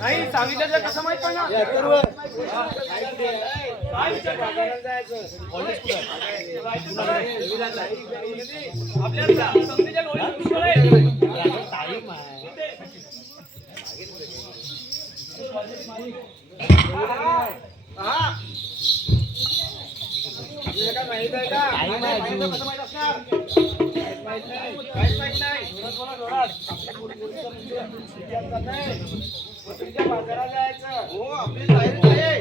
नाही सांगितलं कसं माहित पण आपल्या समजेच्या माहित आहे का? कसं माहित असणार? काहीच माहित नाही. तुमच्या बाजारात जायचं. हो आपली तयारी आहे.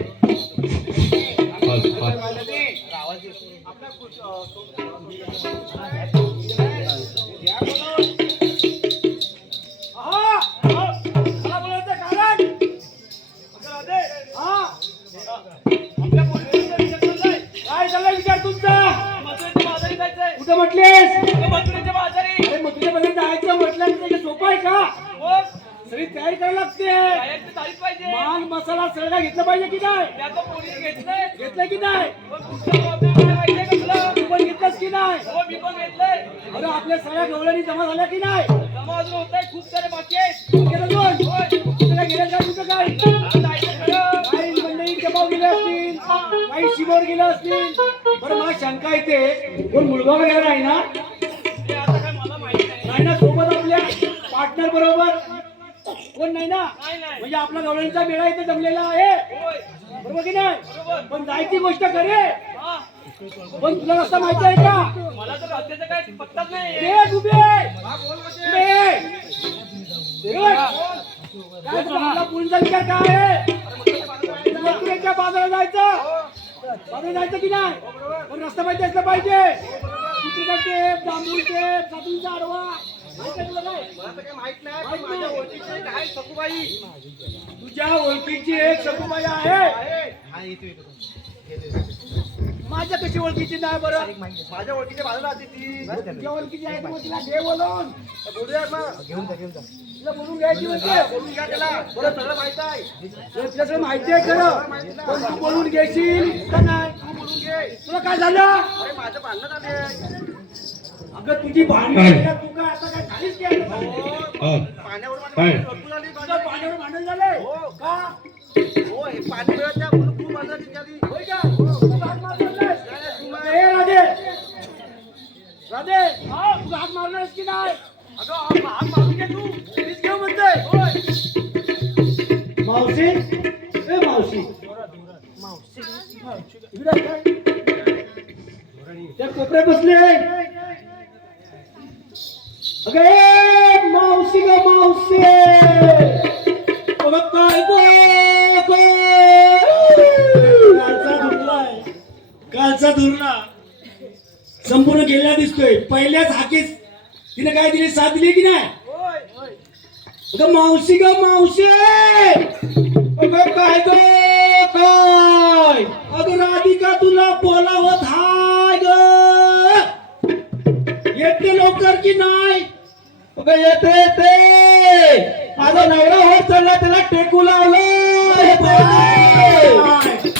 तयारी करायला लागते. मान मसाला सगळं घेतलं पाहिजे की नाही? घेतलंय की नाही? तू पण घेतलंस की नाही? अरे आपल्या सगळ्या गवळणी जमा झाल्या की नाही? खूप सारे बाकी आहेत. काही मंडळी जमाव गेले असतील, काही शिमोर गेले असतील. बरं मला शंका येते, कोण मुलगा वगैरे नाही ना? नाही ना सोबत आपल्या पार्टनर बरोबर कोण नाही ना? म्हणजे आपला गवळणीचा मेळा इथे जमलेला आहे बरोबर की नाही? पण जायची गोष्ट करे. पण तुला रस्ता माहिती आहे का? मला तर रस्त्याचा काय पत्ताच नाही. काय तुझा पुढचा विचार काय आहे? मथुरेच्या बाजारात जायचं की नाही? पण रस्ता माहिती असला पाहिजे. चित्रकट टेप, जांभूळ टेप, साधूंचा आडवा तुझ्या ओळखीची एक सखूबाई आहे. माझ्या कशी ओळखीची नाही? बरं माझ्या ओळखीच्या बाजूला होती ती. तुझ्या ओळखीची आहे मग तिला घे बोलून. बोलूया ना, घेऊन जा. तिला बोलून घ्यायची म्हणजे बोलून घ्या त्याला. बरं सगळं माहिती आहे, तुला सगळं माहिती आहे खरं. पण तू बोलून घेशील का नाही? तू बोलून घे. तुला काय झालं? अरे माझं भांडण झाले. अगं तुझी भांडण तू काय आता काय झालीच की? पाण्यावर पाण्यावर भांडण झालंय. हो का? हो हे पाणी मिळत नाही म्हणून तू माझा तिच्याली होय का? राधे तू हात मारणारस की नाही? अगं हात मारून घे तू. प्लीज घेऊ म्हणते. मावशी ए मावशी त्या कोपऱ्यात बसले. अगे मावशी ग मावशी कालचा धुरला संपूर्ण गेला दिसतोय. पहिल्याच हाकेस तिने काय दिली? साथ दिली की नाही? अगं मावशी ग मावशी अगं काय ग काय? अगं राधिका तुला बोलावत हाय ग. येते लवकर की नाही? येते. माझा नवरा वर चढला त्याला टेकू लावलं.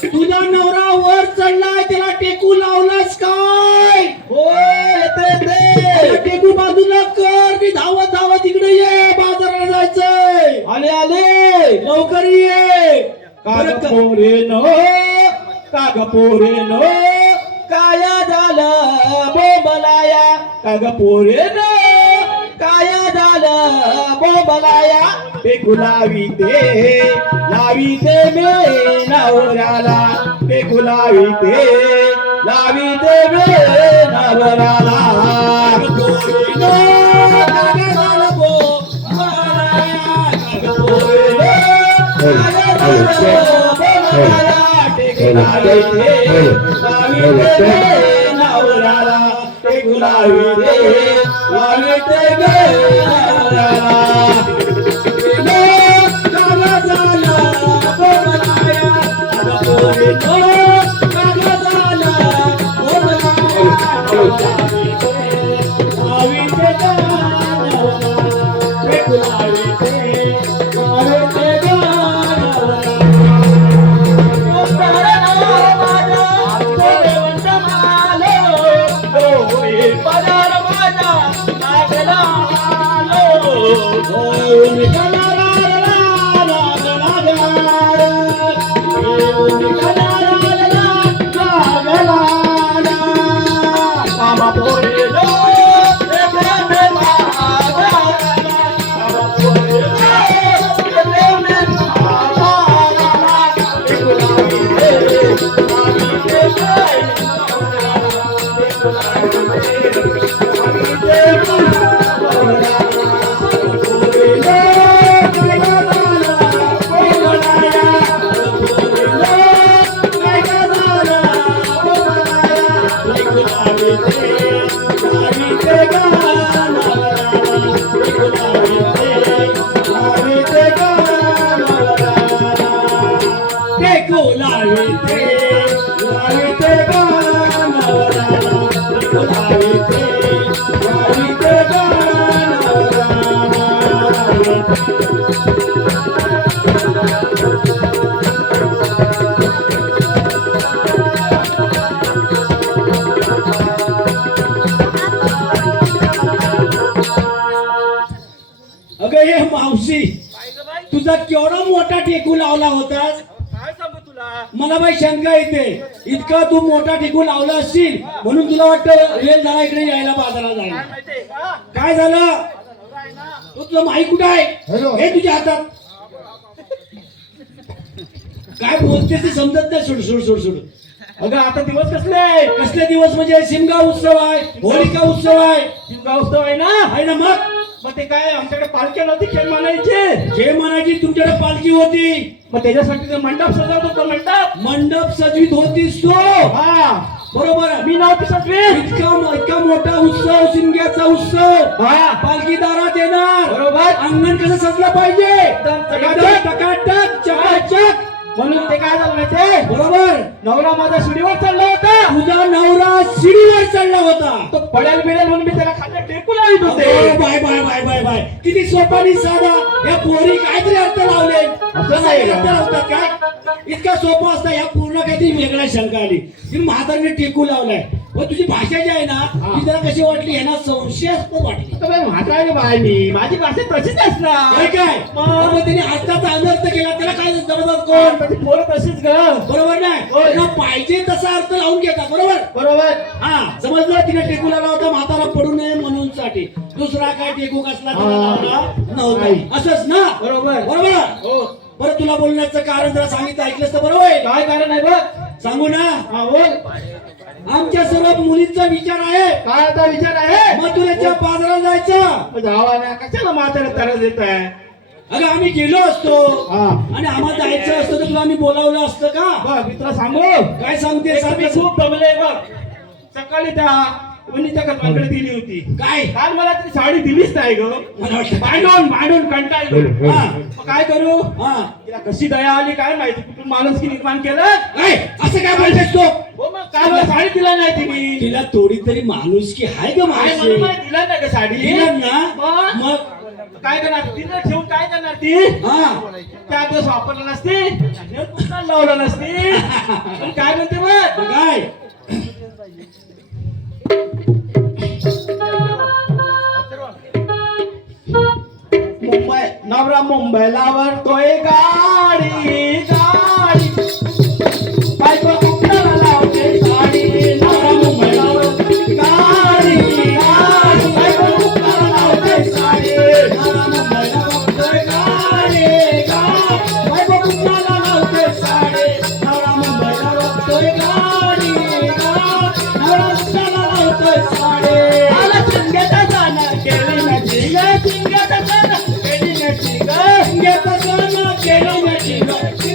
तुझा नवरा वर चढलाय त्याला टेकू लावलास काय? हो येते. टेकू बाजूला कर. मी धावत इकडे ये. बाजाराला जायचंय. आले लवकर ये. काग पोरेनो काय झालं बोंबलाया? काग पोरेनो काय झालं बोंबलाया? टेकू लाविते मे नवऱ्याला. टेकू लाविते मे नवऱ्याला. मावशी तुझा केवढा मोठा टेकू लावला होतास काय सांगू तुला मला बाई शंका येते इतका तू मोठा टेकू लावला असशील म्हणून तुला वाटतं रेल झाला इकडे यायला बाजारात जायला माहितीये का काय झालं तुझं माई कुठं आहे हे तुझ्या हातात काय बोलतेस ते समजत नाही सोड सोड सोड सोड अगं आता दिवस कसले कसले दिवस म्हणजे शिमगा उत्सव आहे होलिका उत्सव आहे शिमगा उत्सव आहे ना मग ते काय आमच्याकडे पालखी नव्हती खेळ म्हणायचे जे म्हणायची तुमच्याकडे पालखी होती मग त्याच्यासाठी ते मंडप सजवत होतो मंडप सजवीत होतीस तो हा बरोबर मी नव्हती सजवीत इतका मोठा उत्सव शिमग्याचा उत्सव हा पालखी दारात येणार बरोबर अंगण कसं सजलं पाहिजे एकदम चकाचक. टकाटक चकाचक म्हणून ते काय झालं माहितीये बरोबर नवरा माझा शिडीवर चढला होता तुझा नवरा शिडीवर चढला होता तो पडेल बिडेल म्हणून मी त्याला खाली टेकू लावित होते bye bye bye bye bye किती सोपा आणि साधा या पोरी काहीतरी अर्थ लावले असं नाही अर्थ लावतात काय इतका सोपा असता या पूर्ण काहीतरी वेगळ्या शंका आली ती म्हातारीने टेकू लावलाय व तुझी भाषा जी आहे ना ती जरा कशी वाटली यांना संशयास्पद वाटली आता बाई म्हातारी बाय मी माझी भाषा तशीच असणार काय काय मग तिने आत्ताचा अनर्थ केला त्याला काय जबरदस्त कोण ती पोरं तशीच ग बरोबर नाही त्यांना पाहिजे तसा अर्थ लावून घेतात बरोबर बरोबर हा समजलं तिने टेकू लावला होता म्हातारा पडू नये म्हणून साठी दुसरा काय टेकू कसला तिने लावला नव्हता असंच ना बरोबर बरोबर हो बरं तुला बोलण्याचं कारण जरा सांगितलं ऐकलंस तर बरोबर आहे काय कारण आहे बघ सांगू ना हा बोल आमच्या सर्व मुलींचा विचार आहे काय आता विचार आहे मथुरेच्या बाजारात जायचं जावा ना कशाला म्हातारा त्रास देत आहे अगं आम्ही गेलो असतो हा आणि आम्हाला जायचं असतं तर तुला आम्ही बोलावलं असतं का बघ मी तुला सांगू काय सांगते मी सारखं खूप दमले बघ सकाळी त्या वहिनीच्या कथांकडे दिली होती काय काल मला ती साडी दिलीच नाही ग मला वाटलं भांडून कंटाळलो हा मग काय करू हा तिला कशी दया आली काय माहिती कुठून माणूस की निर्माण केलं काय असं काय बोलतेस तू हो मग काल मला साडी दिला नाही तिने तिला थोडी तरी माणुसकी आहे का काय माणूस म्हणून मला दिला नाही का साडी दिलं ना मग मग काय करणार तिला ठेवून काय करणार ती हा त्या दिवस वापरलं नसते पुन्हा लावलं नसते पण काय म्हणते मग काय मुंबई नवरा मुंबईला वरतोय गाडी गाडी बायको कुठला लावते साडी नवरा मुंबईला वरतोय गाडी गाडी बायको कुठला लावते साडी नवरा मुंबईला वरतोय गाडी गाडी बायको कुठला लावते साडी नवरा मुंबईला वरतोय गाडी गाडी नवरा कुठला लावतोय साडी आला चिंगेचा जाणार केली ना चिंगेचा जाणार केली ना चिंगेचा जाणार केली ना चिंग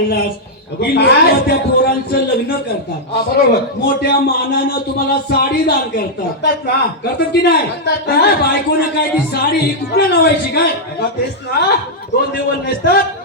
काढलास की लोकं त्या पोरांचं लग्न करतात, बरोबर मोठ्या मानानं तुम्हाला साडी दान करतात, करतात ना करतात की नाही? करतात ना. त्यांच्या बायकोनं काय ती साडी कुठे लावायची काय? अगं तेच ना 2 दिवस नसतात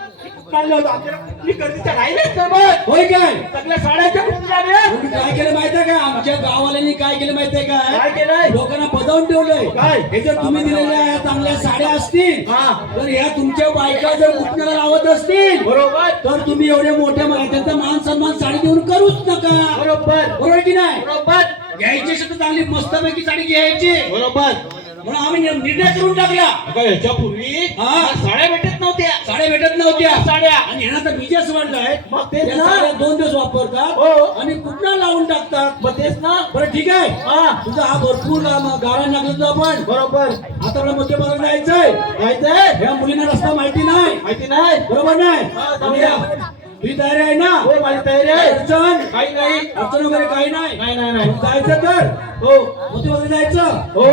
चाललं होतं आमच्या गर्दीच्या राहिलेच नाही बघ. होय काय? सगळ्या साड्याच्या कुठे झाल्या? तुम्ही काय केलं माहितीये का? आमच्या गाववाल्यांनी काय केलं माहितीये काय काय? केलंय? लोकांना बजावून ठेवलंय. काय? हे जर तुम्ही दिलेल्या ह्या चांगल्या साड्या असतील हा. तर ह्या तुमच्या बायका जर कुठण्याला लावत असतील बरोबर तर तुम्ही एवढ्या मोठ्या त्यांचा मान सन्मान साडी देऊन करूच नका. बरोबर बरोबर की नाही? बरोबर घ्यायची असेल तर चांगली मस्तपैकी साडी घ्यायची. बरोबर म्हणून आम्ही निर्णय करून टाकला. अगं याच्यापूर्वी हा. साड्या भेटत नव्हत्या साड्या भेटत नव्हत्या साड्या. आणि ह्यांना तर बिजनेस वाढलाय. मग तेच त्या ना. साड्या 2 दिवस वापरतात हो. आणि कुठला लावून टाकतात. मग तेच ना बरं ठीक आहे. हा. तुझा हा भरपूर गारा लागलो आपण बरोबर आता मला मध्य भागात जायचंय. जायचंय ह्या मुलींना रस्ता माहिती नाही, माहिती नाही बरोबर नाही? हा, जाऊया. आणि तुझी तयारी आहे ना? हो माझी तयारी आहे अडचण काही नाही अडचण वगैरे काही नाही. नाही नाही नाही जायचं तर हो मध्य भागात जायचं. हो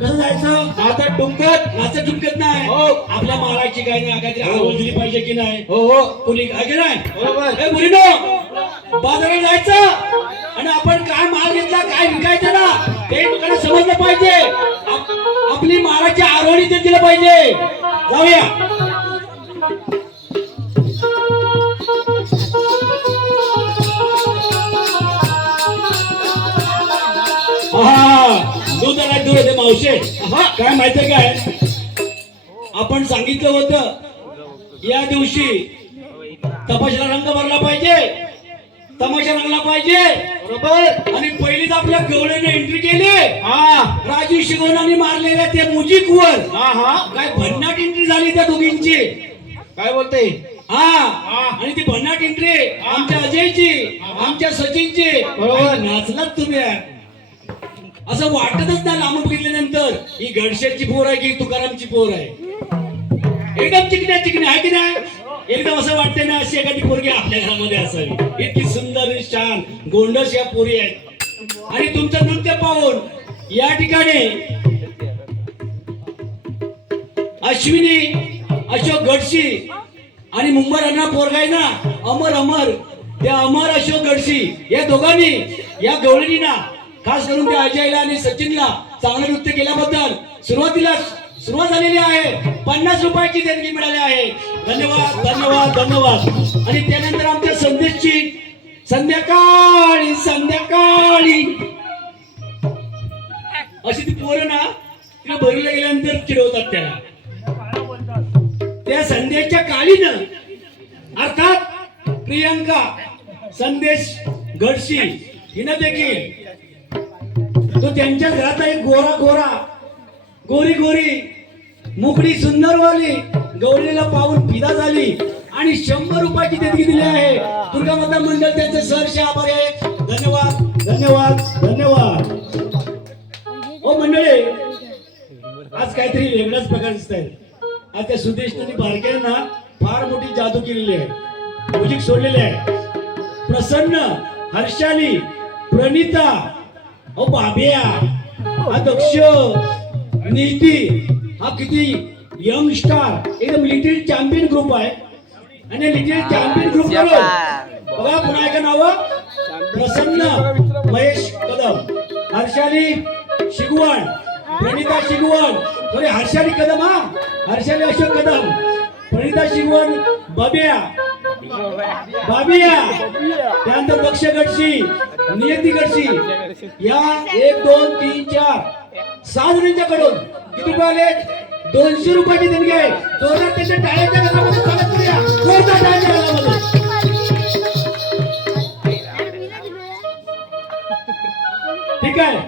कसं जायचं? आता डुंकत नाचत झुमकत नाही. हो. आपल्या मारायची काही नाही, काहीतरी आवड दिली पाहिजे की नाही? हो हो कोणी आहे की नाही? बरोबर ए मुलीनो, बाजारात जायचं आणि आपण काय माल घेतला, काय विकायचं ना ते लोकांना समजलं पाहिजे. आपली मालाची आरोळी ते दिलं पाहिजे. जाऊया. दूध होते मावशे. काय माहितीये काय, आपण सांगितलं होतं या दिवशी तमाशाला रंग भरला पाहिजे, तमाशा रंगला पाहिजे. बरोबर आणि पहिलीच आपल्या गवळीने एंट्री केली. हा राजू शिगोनाने मारलेल्या त्या मुजिक वर हा हा काय भन्नाट एंट्री झाली त्या दोघींची. काय बोलते हा. आणि ती भन्नाट एंट्री आमच्या अजयची, आमच्या सचिनची. बरोबर. नाचलात तुम्ही. असं वाटतच नाही लांबून बघितल्यानंतर ही गडशेरची पोर आहे की तुकारामची पोर आहे. एकदम चिकण्या चिकण्या आहे की नाही? एकदम असं वाटतंय ना अशी एखादी पोरगी आपल्या घरामध्ये असावी. इतकी सुंदर शान गोंडस या पोरी आहेत. आणि तुमचं नृत्य पाहून या ठिकाणी अश्विनी अशोक गडशी आणि मुंबईरांना पोरगा आहे ना अमर अमर, त्या अमर अशोक गडशी या दोघांनी या गवळणी ना खास करून त्या अजयला आणि सचिनला चांगलं नृत्य केल्याबद्दल सुरुवात झालेली आहे. 50 रुपयाची देणगी मिळाली आहे. धन्यवाद धन्यवाद धन्यवाद. आणि त्यानंतर आमच्या संदेशची संध्याकाळी संध्याकाळी अशी ती पोरं ना तिला भरीला गेल्यानंतर चिडवतात त्याला. त्या संदेशच्या काळीनं अर्थात प्रियंका संदेश गडशी हिनं देखील तो त्यांच्या घरात एक गोरी गोरी मुकडी सुंदरवाली गवळीला पाहून फिदा झाली आणि 100 रुपयाची देणगी दिली आहे. दुर्गा माता मंडळ त्यांचे सहर्ष आभार आहे. धन्यवाद धन्यवाद धन्यवाद. हो मंडळी, आज काहीतरी वेगळाच प्रकार दिसत आहे. आज त्या सुदेशने बारक्यांना फार मोठी जादू केलेली आहे, म्युझिक सोडलेले आहे. प्रसन्न, हर्षाली, प्रणिता, ओ बाब्या, हा दक्ष, नीती, हा किती यंग स्टार एकदम लिटिल चॅम्पियन ग्रुप आहे. आणि लिटिल चॅम्पियन ग्रुप बघा पुन्हा एका नाव प्रसन्न महेश कदम, हर्षाली शिगवण, प्रणिता शिगवण, सॉरी हर्षाली कदम, हा हर्षाली अशोक कदम, प्रणिता शिगवण, बाबिया, त्यानंतर दक्ष गडशी, नियती गडशी, या 1 2 3 4 6 जणांच्याकडून किती रुपये आले? 200 रुपयाची देणगी आहे. जोरदार त्यांच्या टाळ्यांच्या गजरामध्ये स्वागत करूया. जोरदार टाळ्यांच्या गजरामध्ये. ठीक आहे.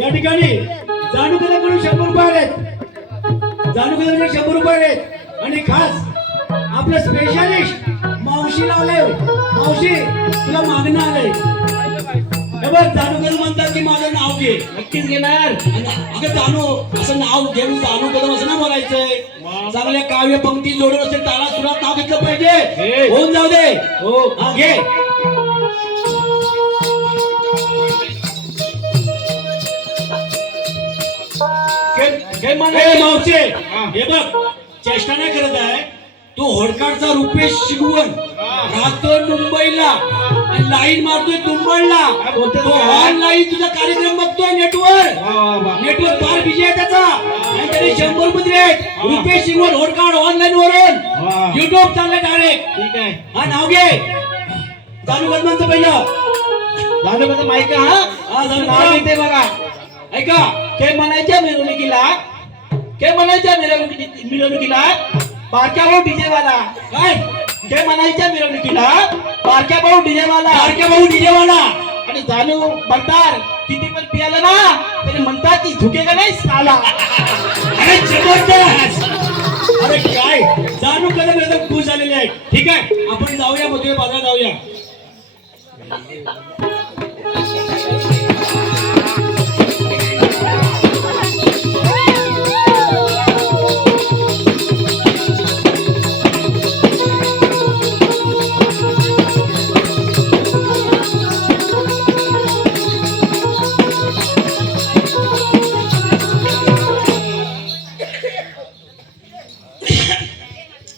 या ठिकाणी जाणूकरांकडून 100 रुपये आलेत. जाणूकरांकडून 100 रुपये आलेत. आणि खास आपलं स्पेशालिस्ट मावशी लावले. मावशी तुला मागणं आलंय. हे बघ जाणूकर म्हणतात की माझं नाव घे. नक्कीच घेणार. अगं जाणू असं नाव घेऊन जाणू कदम असं ना बोलायचंय. चांगल्या काव्य पंक्ती जोडून असेल ताला सुरात नाव घेतलं पाहिजे. होऊन जाऊ दे. हो हा घे. मावशे हे बघ चेष्टा नाही करत आहे. तो होडकाडचा रुपेश शिगवण राहतो मुंबईला आणि लाईन मारतोय तुंबडला. तो ऑनलाईन तुझा कार्यक्रम बघतोय नेटवर्क फार बिजी आहे त्याचा. आणि त्याने 100 रुपये दिलेत. रुपेश शिगवण होडकाड ऑनलाईन वरून युट्यूब चाललंय डायरेक्ट. ठीक आहे. हा नाव घे जानू गजमानचं पहिलं. झालं माझं माहिती का? हा जानू नाव येते बघा. ऐका के म्हणायच्या मिरवणुकीला बारक्या भाऊ डीजे वाला. काय के म्हणायच्या मिरवणुकीला बारक्या भाऊ डीजे वाला. बारक्या भाऊ डीजे वाला. आणि जानू म्हणतात किती पण पियाला ना तरी म्हणतात की झुकेगा नाही साला. अरे जबरदस्त. अरे काय जानू कदम एकदम खुश झालेले आहे. ठीक आहे आपण जाऊया मधुरे बाजार जाऊया.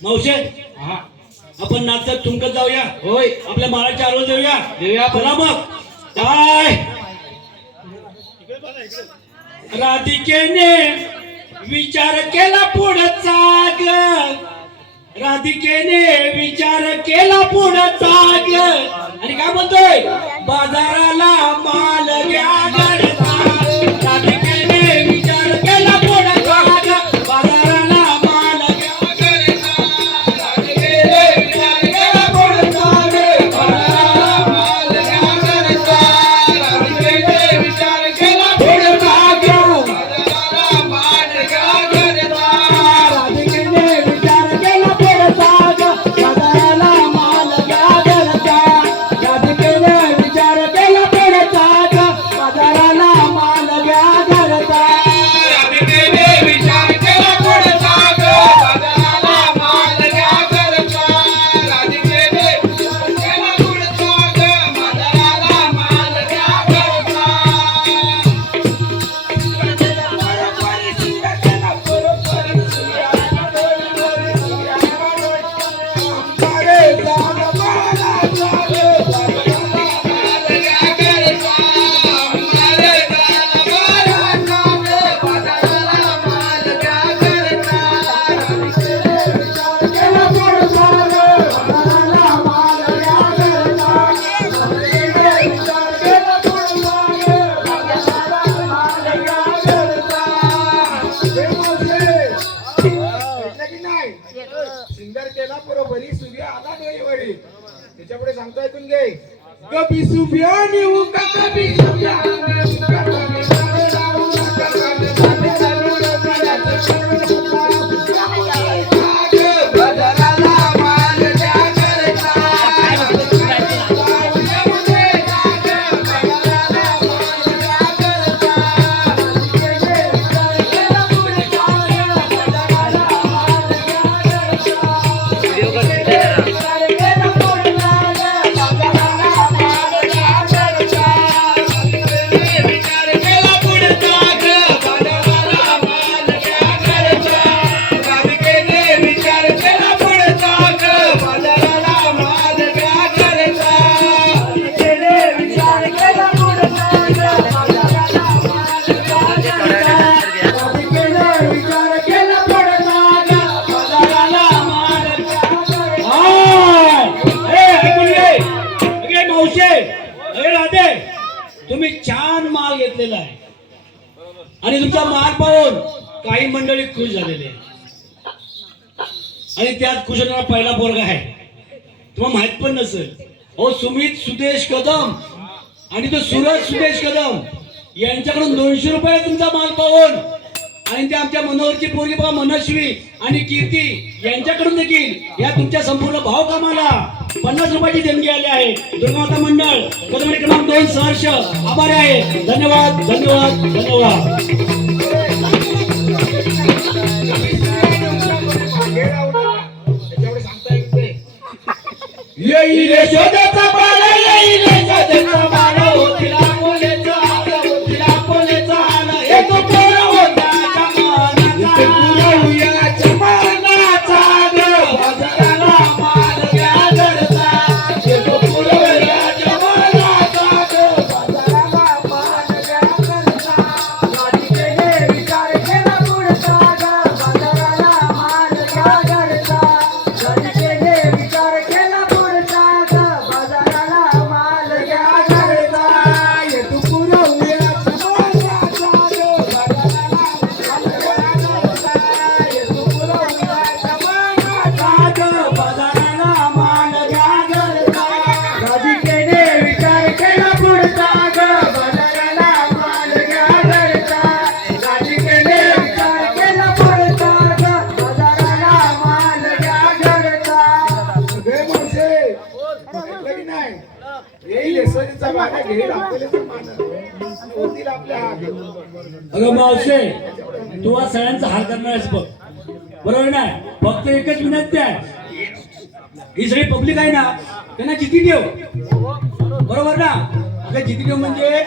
मावशे आपण नाचत तुमकत जाऊया. होय आपल्या माळाच्या आरोल देऊया. चला मग. काय राधिकेने विचार केला पुढचा ग. राधिकेने विचार केला पुढचा ग. आणि काय म्हणतोय बाजाराला माल घ्या गरजा. राधिकेने विचार केला पुढचा ग. बाजाराला माल घ्या गरजा. राधिकेने विचार केला पुढचा ग. बाजाराला माल घ्या गरजा. राधिकेने विचार केला पुढचा ग. बाजाराला माल घ्या गरजा. राधिकेने विचार केला पुढचा ग. बाजाराला माल घ्या गरजा. राधिकेने विचार केला पुढचा ग. बाजाराला माल घ्या गरजा. राधिकेने विचार केला पुढचा ग. बाजाराला माल घ्या गरजा. राधिकेने विचार केला पुढचा ग. बाजाराला माल घ्या गरजा. सिंगर केला बरोबरी सुबिया आला नाही वरी. त्याच्यापुढे सांगता ऐकून घे. कभी सुबिया नेऊ का कभी सुबिया तुम्ही छान माल घेतलेला आहे आणि तुमचा माल पाहून काही मंडळी खुश झालेले आहे. आणि त्यात खुश होणारा पहिला पोरगा आहे. तुम्हाला माहित पण नसेल. हो सुमित सुदेश कदम आणि तो सूरज सुदेश कदम यांच्याकडून 200 रुपये तुमचा माल पाहून. आणि ते आमच्या मनोहरची पोरगी बघा मनस्वी आणि कीर्ती यांच्याकडून देखील या तुमच्या संपूर्ण भाव कामाला 50 रुपयाची देणगी आली आहे. दुर्गामाता मंडळ कदमडी क्रमांक 2 सहर्ष आभारी आहे. धन्यवाद धन्यवाद धन्यवाद. येईल शोधाचा बाळा येईल शोधाचा बाळा होतीला बोलेचा आला होतीला बोलेचा आला एक पोर होता जमानाचा. येईल येसरीचा माना घेईल आपल्याला माना होतील आपल्या अगं मावशे तू आज सगळ्यांचा हाल करणार आहेस बघ, बरोबर ना? फक्त एकच विनंती आहे, ही सगळी पब्लिक आहे ना त्यांना जिती ठेव, बरोबर ना? अगं जिती ठेव म्हणजे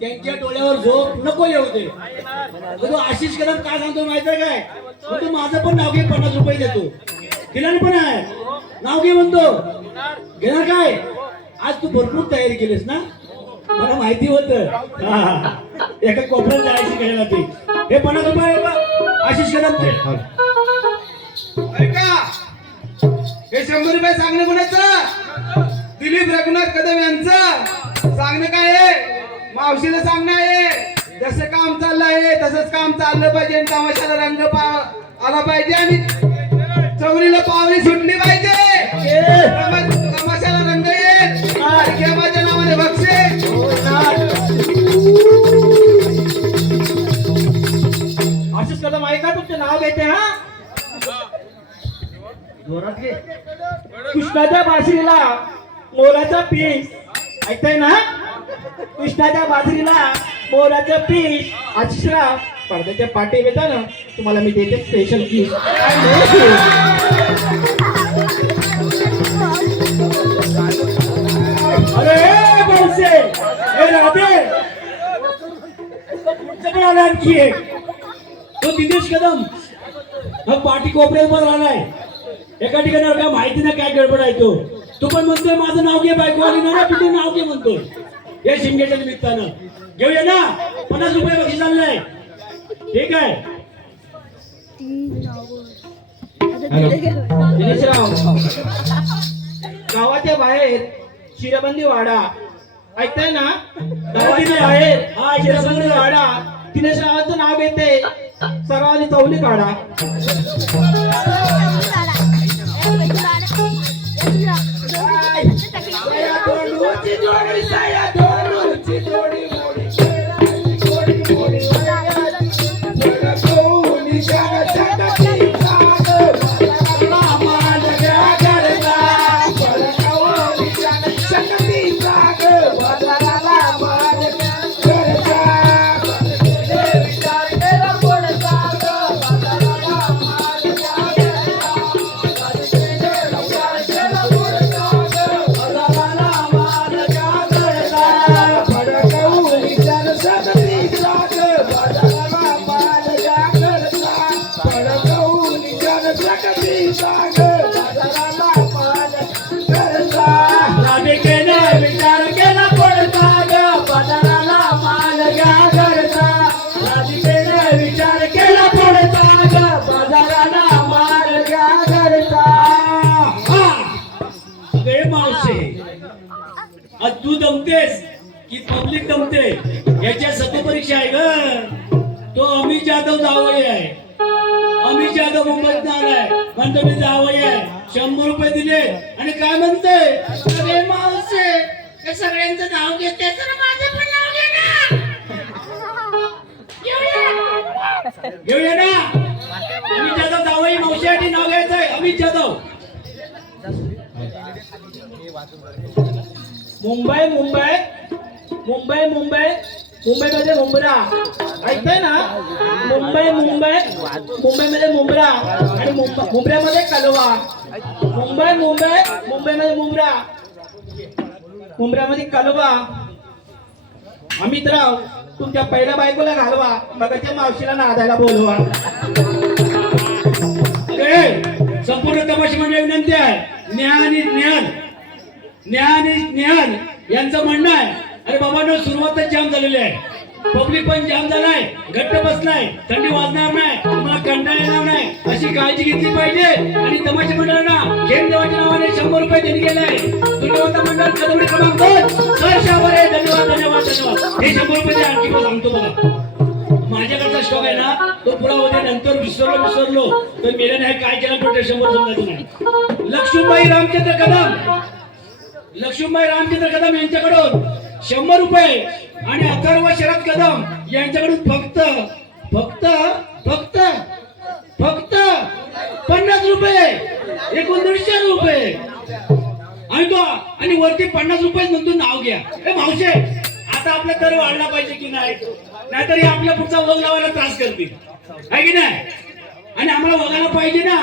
त्यांच्या डोळ्यावर झोप नको येऊ दे. तो आशिष कदम काय सांगतो माहिती आहे काय? तू माझं पण नाव घे, 50 रुपये देतो. किराण पण आहे, नाव घे म्हणतो. घेणार काय? आज तू भरपूर तयारी केलीस ना, मला माहिती होतं. एका कोपऱ्यात जायची करायला ती. हे 50 रुपये आशिष कदमचे. ऐका, हे 100 रुपये सांगणे कोणाचं? दिलीप रघुनाथ कदम यांचं सांगणं काय आहे? मावशीला सांगणं आहे. जसं काम चाललं आहे तसंच काम चाललं पाहिजे, तमाशाला रंग आला पाहिजे आणि चौरीला पावली सुटली पाहिजे. तमाशाला रंग येईल माझ्या नावाने बक्षीस. आशिष कदम ऐका, तुमचे नाव घेते हा. जोरात घे. कृष्णाच्या बासरीला मोराचा पीस, ऐकताय ना? कृष्णाच्या बासरीला मोराचं पीस. आशिषराव पडद्याच्या पाठी येता ना, तुम्हाला मी देते स्पेशल पीस. अरे बोलसे, हे राधे, पुढचं पण आला आणखी एक. तो दिनेश कदम हा पाठी कोपऱ्यावर आलाय. एका ठिकाणी काय माहिती ना काय गडबड आहे तो. तू पण म्हणतोय माझं नाव घे, बायको आली ना तुझं नाव घे म्हणतोय. हे शिमग्याच्या निमित्तानं घेऊया ना. 50 रुपये बक्षीस आणलंय. ठीक आहे. दिनेशराव, गावाच्या बाहेर शिरबंदी वाडा, ऐकताय ना? गावाच्या बाहेर हा शिरबंदी वाडा. दिनेशरावांचं नाव घेते, सर्वांनी चौली काढा. तू दमतेस की पब्लिक दमते? याच्या सत्परीक्षा आहे ग. तो अमित जाधव जावई आहे. अमित जाधव मुंबईत आलाय, म्हणतो मी जावई आहे. 100 रुपये दिले आणि काय म्हणते? अरे मावसे, हे सगळ्यांचं नाव घेते तर माझं पण नाव घे ना. घेऊया ना. अमित जाधव जावई मावशीसाठी नाव घ्यायचं आहे. अमित जाधव. मुंबई मुंबई मुंबई मुंबई मुंबईमध्ये मुंब्रा, ऐकताय ना? मुंबई मुंबई मुंबईमध्ये मुंब्रा आणि मुंबऱ्यामध्ये कलवा. मुंबई मुंबई मुंबईमध्ये मुंब्रा, मुंबऱ्यामध्ये कलवा. अमितराव, तुमच्या पहिल्या बायकोला घालवा, बघाच्या मावशीला नादायला बोलवा. संपूर्ण तमाशा मंडळी विनंती आहे, ज्ञान यांचं म्हणणं आहे. अरे बाबांनो, सुरुवातच जाम झालेली आहे. पब्लिक पण जाम झालाय, घट्ट बसलाय, थंडी वाजणार नाही, तुम्हाला कंटाळा येणार नाही अशी काळजी घेतली पाहिजे. आणि तमाशा मंडळांना घेम देवाच्या नावाने 100 रुपये देणी गेलाय. दुर्गवंत मंडळ कदमडी क्रमांक 2. सरशावर आहे. धन्यवाद धन्यवाद धन्यवाद. हे 100 रुपये आणखी पण सांगतो बघा. माझ्याकडचा स्टॉक आहे ना, तो पुरा होते. नंतर विसरलो तर मेले नाही काय केलं टोटल 100 समजायचं नाही. लक्ष्मीबाई रामचंद्र कदम यांच्याकडून 100 रुपये आणि अथर्व शरद कदम यांच्याकडून फक्त 50 रुपये, एकूण 150 रुपये. आणि वरती 50 रुपये म्हणतो नाव घ्या. ए मावशे, आता आपला दर वाढला पाहिजे की नाही, नाहीतर हे आपल्या पुढचा वग लावायला त्रास करतील, आहे की नाही? आणि आम्हाला वगायला पाहिजे ना,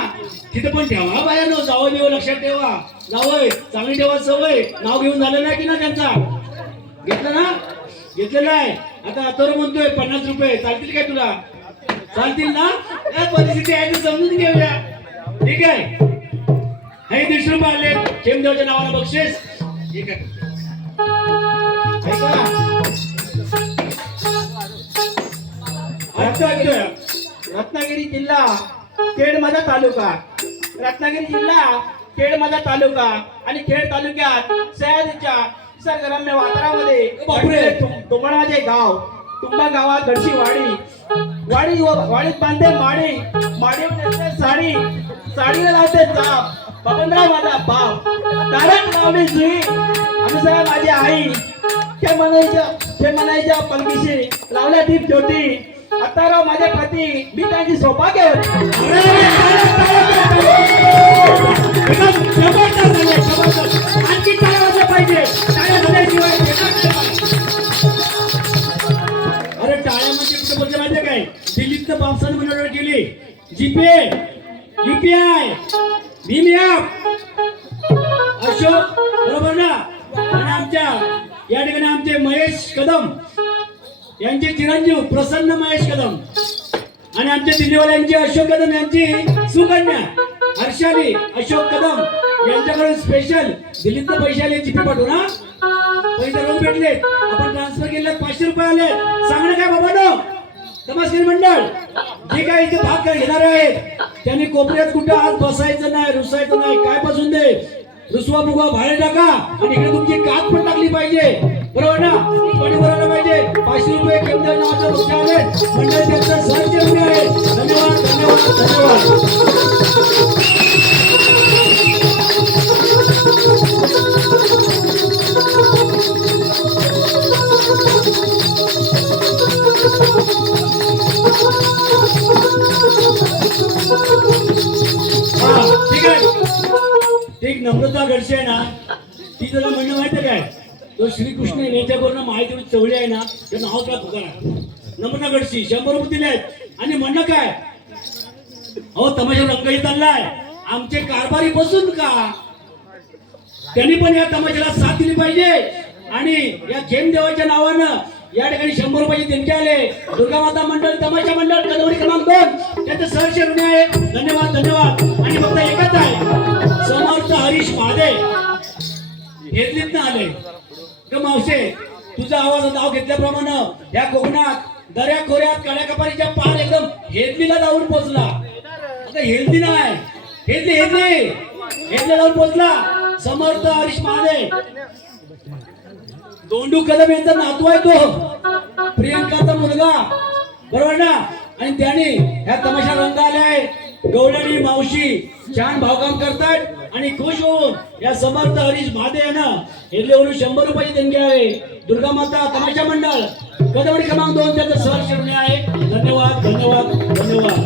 तिथे पण ठेवा बाहेर नो जावं देव लक्षात ठेवा, जावय चांगली ठेवा सवय. नाव घेऊन झालं नाही की ना त्यांचा, घेतलं ना, घेतलेलं आहे. आता अथर्व म्हणतोय 50 रुपये चालतील काय तुला? चालतील ना? काय परिस्थिती आहे ते समजून घेऊया, ठीक आहे? हे 150 रुपये आले खेमदेवाच्या नावानं बक्षीस. ठीक आहे, रत्नागिरी जिल्हा खेड माझा तालुका, रत्नागिरी जिल्हा खेड माझा तालुका आणि खेड तालुक्यात सह्याद्रीच्या निसर्गरम्य वातावरणामध्ये तुंबड माझे गाव. तुंबा गावात घडशी वाडीत बांधते माडीवर नेसते साडीला लावते चाप. बबनराव माझा बाप, तारक लावली जुई, अनुसया माझी आई. ते म्हणायच्या पलकीशी लावल्या दीप ज्योती. अत्ताराव माझ्या खाती, मी त्यांची सौभाग्य होती. आणखी काय वाजलं पाहिजे? अरे टाळ्या म्हणजे कुठं बोलते माहिती काय? दिल्लीतनं पावसानं मनोरंजन केली. GPay, UPI, Bhim app, Ashok, बरोबर ना? आणि आमच्या या ठिकाणी आमचे महेश कदम यांचे चिरंजीव प्रसन्न महेश कदम आणि आमच्या दिल्लीवाल्यांचे अशोक कदम यांची सुकन्या हर्षाली अशोक कदम यांच्याकडून स्पेशल दिल्लीतनं पैसे आले. जीपे पाठवू ना, पैसे रोज भेटले, आपण ट्रान्सफर केले, 500 रुपये आले. सांगणं काय बाबा नो तमासगीर मंडळ जे काही इथे भाग घेणारे आहेत त्यांनी कोपऱ्यात कुठं आज बसायचं नाही, रुसायचं नाही. काय बसून दे, रुसवा मुगवा बाहेर टाका आणि इकडे तुमची कात पण टाकली पाहिजे, बरोबर ना? कोणी बोलायला पाहिजे. 500 रुपये केंद्र नावाचं पक्ष आले, मंडळ त्यांचं सहज उभे आहे. धन्यवाद धन्यवाद धन्यवाद. ठीक आहे, ठीक. नम्रता गडसे आहे ना, ती जरा म्हणणं माहिती काय, तो श्रीकृष्ण याच्याकडून माहिती चवळी आहे ना, ते नाव काय पुकारा. नम्रता गडशी 100 रुपये दिले आहेत. आणि म्हणणं काय, अहो तमाशा रंगही चाललाय, आमचे कारभारी बसून का, त्यांनी पण या तमाशाला साथ दिली पाहिजे. आणि या खेमदेवाच्या नावानं या ठिकाणी 100 रुपयाचे देणगे आले. दुर्गा माता मंडळ तमाशा मंडळ कदवडी क्रमांक 2 त्याचं सहर्ष ऋणी आहे. धन्यवाद धन्यवाद. आणि फक्त एकच आहे, समर्थ हरीश महादे हेदलीतनं आले ग मावशे. तुझा आवाज नाव घेतल्याप्रमाणे या कोकणात दर्या खोऱ्यात काळ्याकपारीच्या पार एकदम हेदलीला जाऊन पोहोचला. आता हेल्दी नाही, हेदली जाऊन पोहोचला समर्थ हरीश महादे. दोंडू कदम यांचा नातू आहे तो, प्रियंकाचा मुलगा, बरोबर ना? आणि त्याने ह्या तमाशा रंग आले आहे. गवळणी मावशी छान भावकाम करतात आणि खुश होऊन या समर्थ हरीश महादे यांना हेल्लेवरून 100 रुपये देणगे आहे. दुर्गा माता तमाशा मंडळ कदवडी क्रमांक 2 त्याचं सहर्ष ऋणी आहे. धन्यवाद धन्यवाद धन्यवाद.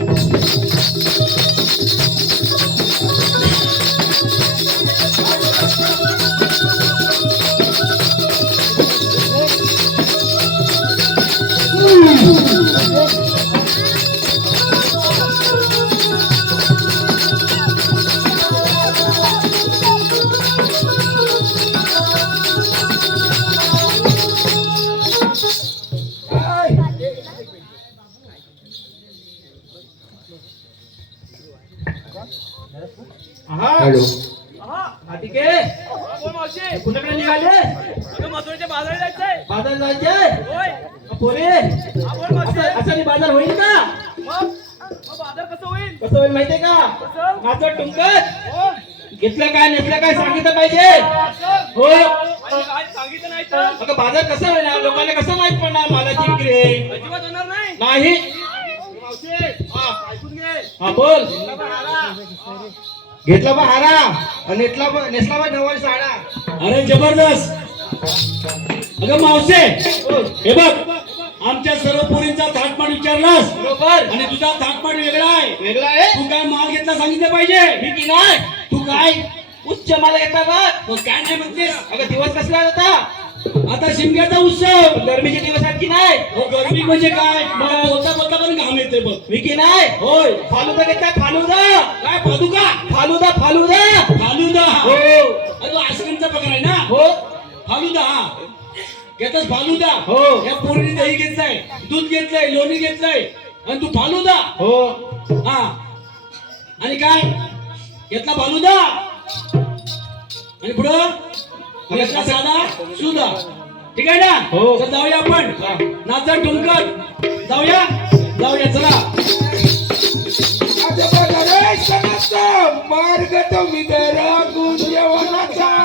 हॅलो, ठीक आहे. कुणाकडे निघाले? बाजार जायचंय पोरे. असं बाजार होईल का? कसं होईल माहितीये का? माझं टुंकत घेतलं काय नेसलं काय सांगितलं पाहिजे. हो, सांगितलं नाही तर बाजार कसं होईल? लोकांना कसं माहित पडणार मालाची विक्री? अजिबात होणार नाही. हा बोल. घेतला बा हारा, नेसला बा नवारी साडा. अरे जबरदस्त. अगं मावशे, हे बघ, आमच्या सर्व पोरींचा थाटमाट विचारलास बरोबर, आणि तुझा थाटमाट वेगळा आहे. वेगळा आहे. तू काय माल घेतला सांगितलं पाहिजे. मी की नाही, तू काय उच्च मला येता बघ. मग काय नाही म्हणतेस? अगं दिवस कसला होता? आता शिमग्याचा उत्सव. गरमीचे दिवस आहेत की नाही? हो, गरमी म्हणजे काय? मला बोलता बोलता पण घाम येते बघ. विकी नाही. होय. फालुदा घेतलाय फालुदा. काय पादुका? फालुदा फालुदा. फालुदा. हो अरे तो आईस्क्रीमचा प्रकार आहे ना? हो फालुदा. हा घेतोस फालुदा? हो. या पोरीने दही घेतलंय, दूध घेतलंय, लोणी घेतलंय आणि तू फालुदा? हो. हा. आणि काय घेतला फालुदा आणि पुढं घेतला साधा सुदा. ठीक आहे ना? हो. तर जाऊया आपण नाचा टुमकत जाऊया जाऊया चला. मार्ग तो विदरा गुंजवनाचा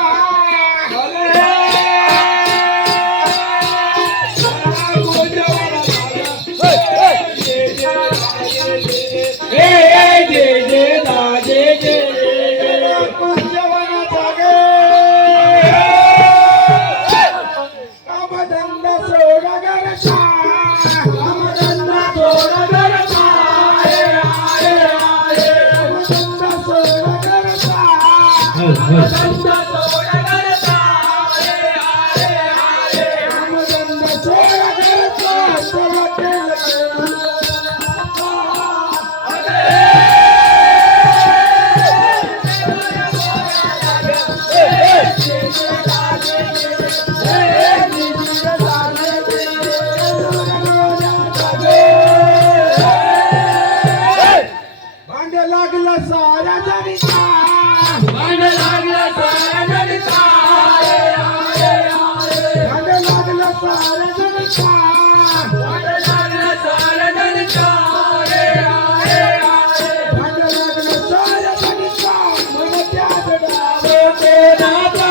लागला सारा जनिता लागला सारा जनिता लागला सारा जनिता लागला सारा जनिता लागला सारा जनिता मन त्यात डावते नाता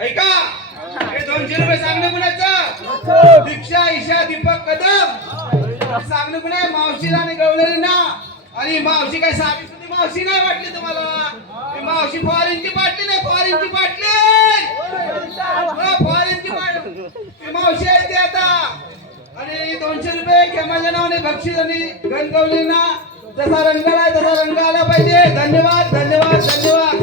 ऐका हे 200 रुपये सांगणं कुणाचं? दीक्षा ईशा दीपक कदम सांगणं कुणा मावशीला आणि गवळींना. आणि मावशी काय साधी सुधी मावशी नाही वाटली तुम्हाला? ही मावशी फॉरेनची बाटली नाही, फॉरेनची बाटली फॉरेनची बाटली मावशी आहे ती आता. आणि 200 रुपये खेमाच्या नावाने बक्षीस आणि गणगवलींना. जसा रंग आहे तसा रंग आला पाहिजे. धन्यवाद धन्यवाद धन्यवाद.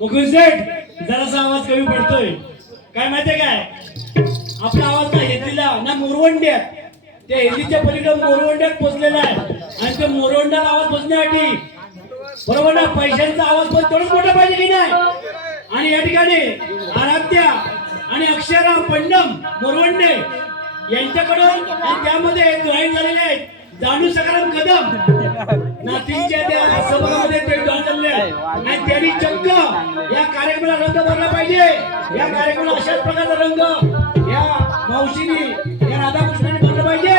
मुकुंद सेठ जरासा आवाज कमी पडतोय. काय माहितीये काय? आपला आवाज ना हेदीला ना मोरवंड्यात, त्या हेदीच्या पलीकडे मोरवंड्यात पोचलेला आहे. आणि त्या मोरवंड्यात आवाज पोचण्यासाठी बरोबर ना पैशांचा आवाज पण तेवढंच मोठा पाहिजे की नाही? आणि या ठिकाणी आराध्या आणि अक्षरा पंडम मोरवंडे यांच्याकडून आणि त्यामध्ये जॉईन झालेले आहेत जाणू सकाराम कदम नातींच्या त्या सभामध्ये ते चालले आणि त्यांनी चक्क या कार्यक्रमाला रंग भरला पाहिजे. या कार्यक्रमाला अशाच प्रकारचा रंग या मावशीनी या राधाकृष्णाने भरला पाहिजे.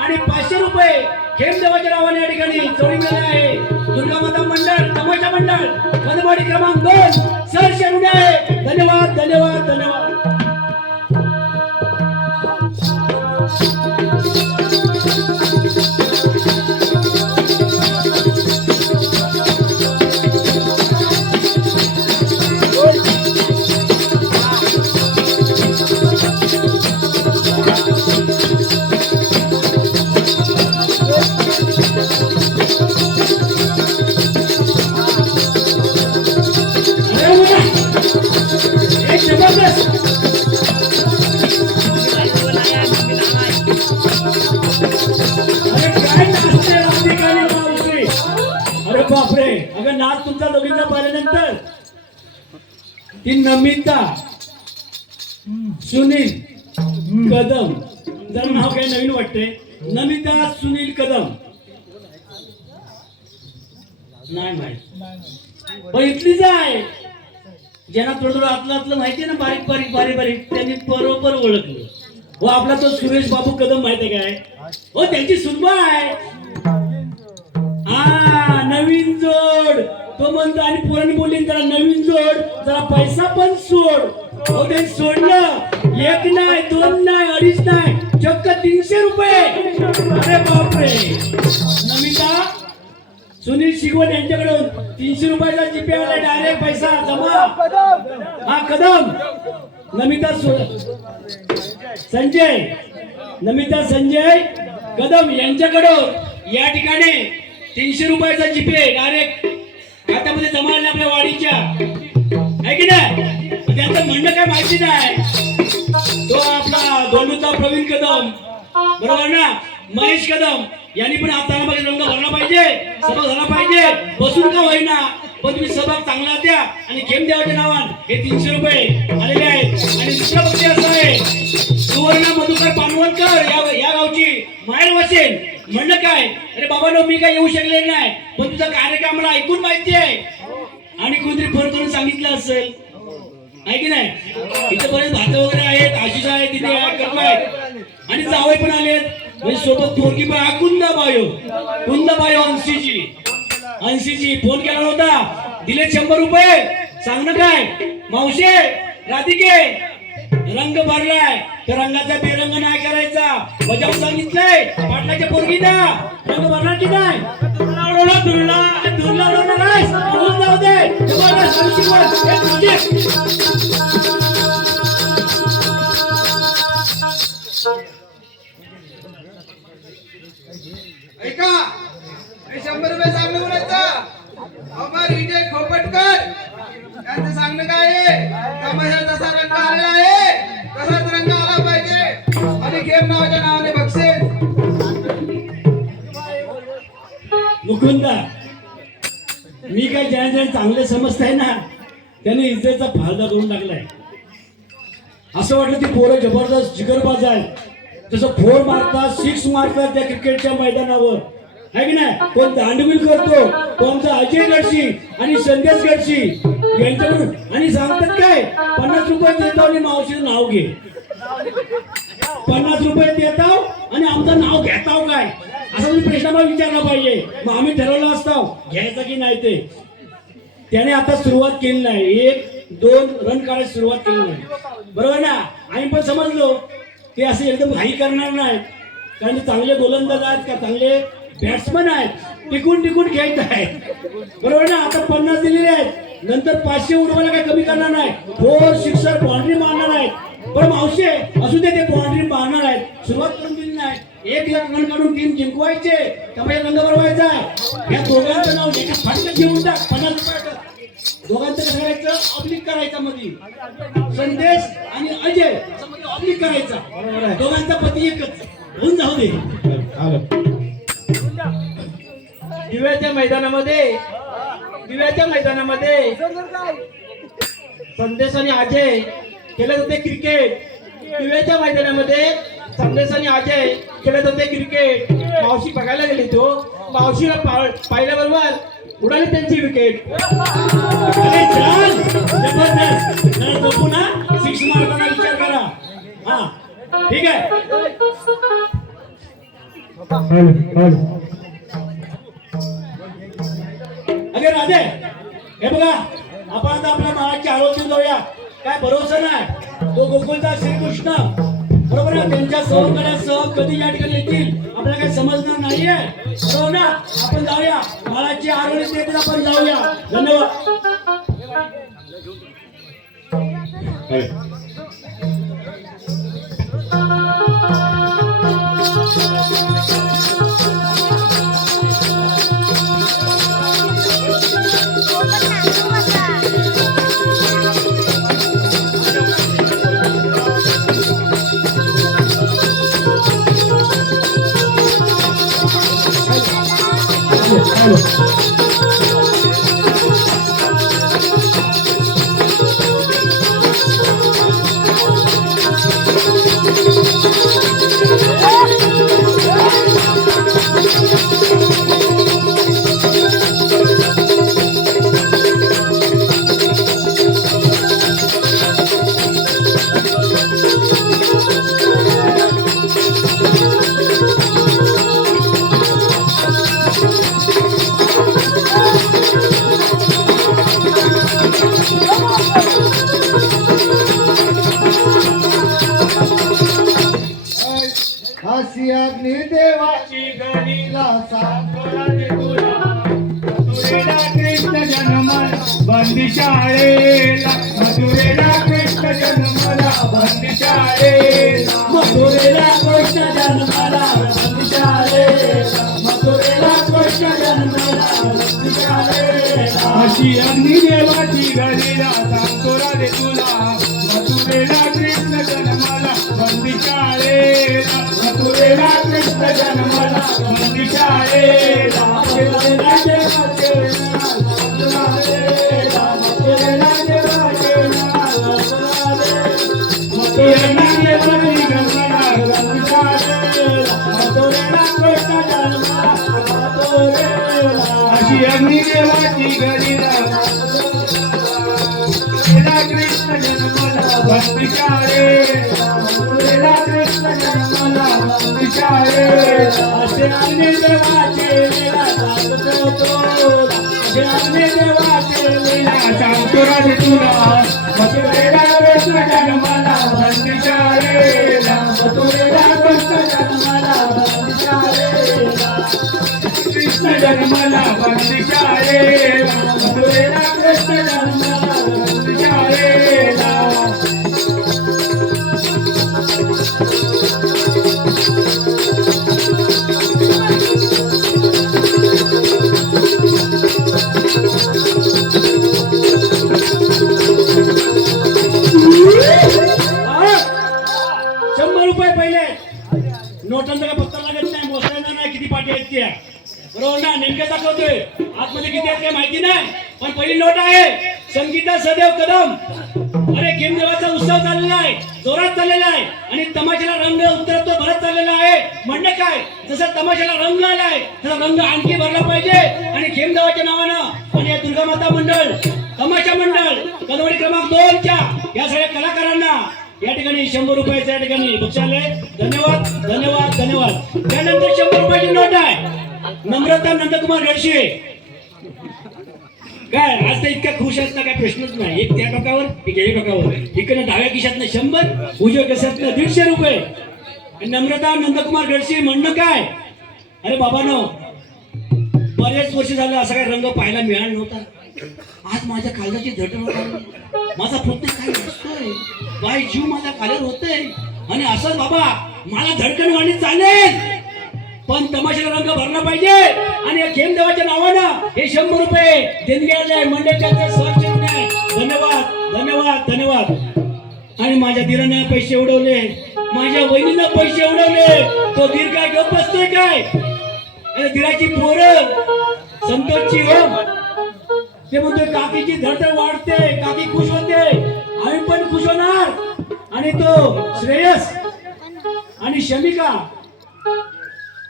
आणि 500 रुपये खेमदेवाच्या नावाने या ठिकाणी जोडी मिळाली आहे. दुर्गा माता मंडळ तमाशा मंडळ पदवाडी क्रमांक 2 सर शरुणे आहे. धन्यवाद धन्यवाद धन्यवाद. एक जबरदस्त अरे बापरे. अगं नाच तुमचा दोघींचा पाहिल्यानंतर ती नमिता सुनील कदम, जरा नाव काही नवीन वाटते. नमिता सुनील कदम नाही माहित पण इथलीच आहे. ज्यांना थोडं थोडं आतलं माहितीये ना, बारीक बारीक बारीक बारीक त्यांनी बरोबर ओळखलं. हो आपला तो सुरेश बाबू कदम माहितीये काय? हो त्यांची सुनबा आहे. हा नवीन जोड तो म्हणतो. आणि पोरांनी बोलली जरा नवीन जोड जरा पैसा पण सोड. हो ते सोडलं. 1 नाही 2 नाही 2.5 नाही चक्क 300 रुपये. अरे बापरे. नमिता सुनील शिगवण यांच्याकडून 300 रुपयाचा जीपे आला. डायरेक्ट पैसा जमा. हा कदम नमिता संजय नमिता संजय कदम यांच्याकडून या ठिकाणी 300 रुपयाचा जीपे डायरेक्ट खात्यामध्ये जमा आला आपल्या वाडीच्या. आहे की नाही? त्यांचं म्हणणं काय माहिती नाही. तो आपला दोंडूचा प्रवीण कदम बरोबर ना, महेश कदम यांनी पण आता रंग भरला पाहिजे. सहभाग झाला पाहिजे. बसून का होईना पण तुम्ही सहभाग चांगला द्या. आणि खेमदेवाच्या नावान हे 300 रुपये आलेले आहेत. आणि दुसरा पक्ष असा आहे सुवर्ण मधुकर पानवलकर या गावची माहेर वसेल. म्हणणं काय? अरे बाबा मी काय येऊ शकले नाही पण तुझा कार्यक्रम मला ऐकून माहिती आहे. आणि कोणतरी फोन करून सांगितलं असेल आहे की नाही? इथे बरेच भात वगैरे आहेत. आशिष आहे तिथे करतायत आणि जावई पण आलेत. म्हणजे सोबत पोरगी पण कुंदबायो अंशीची फोन केला होता. दिले 100 रुपये. सांगणं काय मावशे राधिके रंग भरलाय तर रंगाचा बेरंग नाही करायचा. बजावून सांगितलंय पाटलाच्या पोरगीना रंग भरणार की नाही? जाऊ दे. ऐका 100 रुपये सांगणं बोलायचा. अमर विजय खोपटकर यांचं सांगणं काय आहे? तमाशा जसा रंग आलेला आहे तसाच रंग आला पाहिजे. आणि गेम नावाच्या नावाने बक्षीस. मुकुंदा मी काय ज्या चांगले समजताय ना त्याने इज्जतचा फायदा करून टाकलाय. असं वाटलं ती पोरं जबरदस्त जिगरबाज आहे. जसं 4 मारतात 6 मारतात त्या क्रिकेटच्या मैदानावर आहे की नाही? कोण दांडवील करतो कोणता अजय गडशी आणि संदेश गडशी यांच्याकडून. आणि सांगतात काय 50 रुपये देतो आणि मावशीचं नाव घे. 50 रुपये देताव आणि आमचं नाव घेताव काय असं तुम्ही प्रश्न विचारला पाहिजे. मग आम्ही ठरवलं असताव घ्यायचं की नाही ते. त्याने आता सुरुवात केली नाही. 1-2 रन काढायची सुरुवात केली नाही बरोबर ना? आम्ही पण समजलो ते असे एकदम घाई करणार नाहीत कारण ते चांगले गोलंदाज आहेत का चांगले बॅट्समन आहेत. टिकून खेळत आहेत बरोबर ना? आता 50 दिलेले आहेत नंतर 500 उडवायला काही कमी करणार नाही. 4 सिक्सर बाउंड्री मारणार आहेत. पण मावशे असू दे ते बाउंड्री मारणार आहेत. सुरुवात करून दिली नाही. 1 लाख रन काढून टीम जिंकवायचे त्यामुळे रंग भरवायचा. या दोघांचं नाव एका फाटक्यात घेऊन टाक. 50 रुपये दोघांचं कसं करायचं? ऑब्लिक करायचा मध्ये संदेश आणि अजय असं मध्ये ऑब्लिक करायचा. दोघांचा पती एकच होऊन जाऊ दे. दिव्याच्या मैदानामध्ये संदेश आणि अजय खेळत होते क्रिकेट. दिव्याच्या मैदानामध्ये संदेश आणि अजय खेळत होते क्रिकेट. मावशी बघायला गेली तो मावशीला पाहिल्याबरोबर उडाली त्यांची विकेट. अरे छान, जबरदस्त. जरा झोपू ना, 6 मारताना विचार करा. हा ठीक आहे. अगे राधे, हे बघा आपण आता आपल्या महाराजची आरोग्य जाऊया. काय भरोसा नाही, तो गोकुळचा श्रीकृष्ण बरोबर आहे, त्यांच्या सहकार्यासह कधी या ठिकाणी येतील आपल्याला काही समजणार नाहीये. बरोबर ना, आपण जाऊया महाराजची आरोग्य देतील, आपण जाऊया. धन्यवाद. अशी अग्नी देवाची गणीला सांगोला दे तुला. मथुरेला कृष्ण जन्मला बंदी शाळेला. मथुरेला कृष्ण जन्मला बंदी शाळेला. मथुरेला कृष्ण जन्माला बंदी शाळेला. मथुरेला कृष्ण जन्माला बंदी शाळेला. अशी अग्नी देवाची गणीला सांगोला दे तुला. मथुरेला कृष्ण जन्मला बंदी शाळेला. मथुरेला कृष्ण जन्मला बंदी शाळेला. मथुरेला देवाचे नाव मथुरेला. मथुरेला देवाचे नाव मथुरेला. मथुरेला देवाची गणीला बंदी शाळेला. मथुरेला कृष्ण जन्माला मथुरेला. अशी अग्नी देवाची गणीला कृष्ण जन्मला बंदी शाळेला. मथुरेला कृष्ण जन्मला बंदी शाळेला. असे अग्नी देवाचे लीला सांगतो तुला. असे अग्नी देवाचे लीला सांगतो रे तुला. मथुरेला कृष्ण जन्मला बंदी शाळेला. मथुरेला कृष्ण जन्माला बंदी शाळेला. कृष्ण जन्मला बंदी शाळेला. मथुरेला कृष्ण जन्मला बंदी शाळेला. ₹100 पहिले. नोटांचा काय पत्ता लागत नाही, मोसायला नाही किती पाठी आहेत त्या. बरोबर ना, नेमकं दाखवतोय. आतमध्ये किती आहेत काय माहिती नाही, पण पहिली नोट आहे. संगीता सदैव कदम. अरे खेमदेवाचा उत्सव चाललेला आहे, जोरात चाललेला आहे आणि तमाशाला रंग उतरतो भरत चाललेला आहे. म्हणणं काय, जसं तमाशाला रंग आलाय तसा रंग आणखी भरला पाहिजे. आणि खेमदेवाच्या नावानं आणि या दुर्गामाता मंडळ, तमाशा मंडळ कलवडी क्रमांक 2 च्या या सगळ्या कलाकारांना या ठिकाणी ₹100 या ठिकाणी बक्षालय. धन्यवाद धन्यवाद धन्यवाद. त्यानंतर ₹100 नोट आहे. नम्रता नंदकुमार गडशे. काय आज तर इतक्या खुश असता काय प्रश्नच नाही. एक त्या टोकावर एक या टोकावर. इकडनं डाव्या खिशातनं 100, उजव्या खिशातनं ₹150. आणि नम्रता नंदकुमार गडशे. म्हणणं काय, अरे बाबांनो, बरेच वर्ष झालं असा काही रंग पाहायला मिळाला नव्हता. आज माझ्या काळजाची झटण होत आहे. माझा फक्त काय असतोय, बाय जीव माझा कालर होतोय. आणि असंच बाबा मला धडकन वाणी चालेल, पण तमाशाला रंग भरला पाहिजे. आणि या खेमदेवाच्या नावानं हे ₹100 देणगी आले मंडळाच्या सहचर्याने. धन्यवाद धन्यवाद धन्यवाद. आणि माझ्या धीराने पैसे उडवले, माझ्या वहिनीनं पैसे उडवले. तो धीर काय गप बसतोय काय? आणि धीराची पोरं संतोषची हो, ते म्हणतोय काकीची धडधड वाढते, काकी खुश होते, आम्ही पण खुश होणार. आणि तो श्रेयस आणि शमिका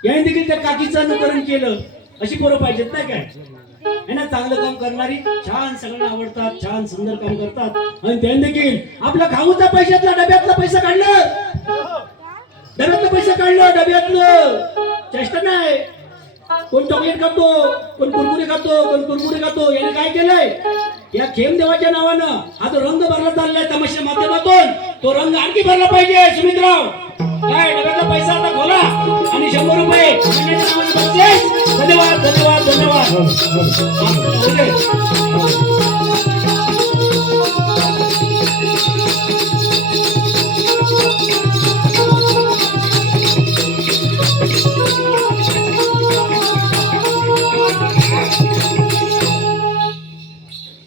यांनी देखील त्या काकीचं अनुकरण केलं. अशी पोरं पाहिजेत नाही काय है ना. चांगलं काम करणारी, छान सगळ्यांना आवडतात, छान सुंदर काम करतात. आणि त्यांनी देखील आपला खाऊचा पैशातला डब्यातला पैसा काढलं, डब्यातलं पैसा काढलं, डब्यातलं. चेष्टा नाही. कोण चॉकलेट खातो, कोण कुरकुरे खातो, कोण कुरकुरे खातो. याने काय केलंय, या खेम देवाच्या नावानं हा जो रंग भरला चाललाय तमाशा माध्यमातून, तो रंग आणखी भरला पाहिजे. सुमितराव काय डब्यातला पैसा आता खोला आणि 100 रुपये महिन्याच्या नावाने बक्षीस. धन्यवाद धन्यवाद धन्यवाद.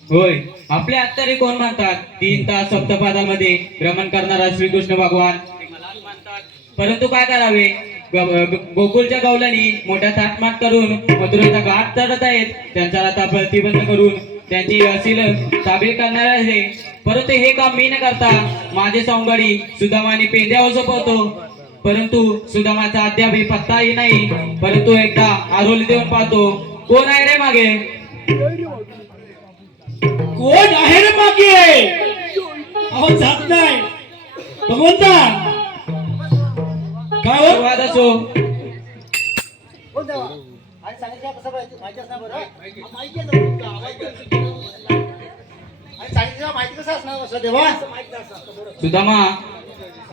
होय, आपले आत्तारे कोण म्हणतात 3 तास सप्तपादामध्ये भ्रमण करणारा श्रीकृष्ण भगवान म्हणतात. परंतु काय करावे, गोकुळच्या गवलांनी मोठ्या थाटमाट करून मथुरेचा घाट चढत आहेत. त्यांचा रथा प्रतिबंध करून त्यांची असील ताबीर करणार आहे. परंतु हे काम मी न करता माझे सौंगडी सुदामाने पेंद्यावर सोपवतो. परंतु सुदामाचा अद्याप पत्ताही नाही. परंतु एकदा आरोली देऊन पाहतो. कोण आहे रे मागे, कोण आहे रे मागे. अहो जात नाही भगवंता. काय हो वाद असो, कोण देवा आणि सांगितलं कसं माहिती असणार बरं. माहिती आहे ना, आणि सांगितलं माहिती कसं असणार असं देवा. सुदामा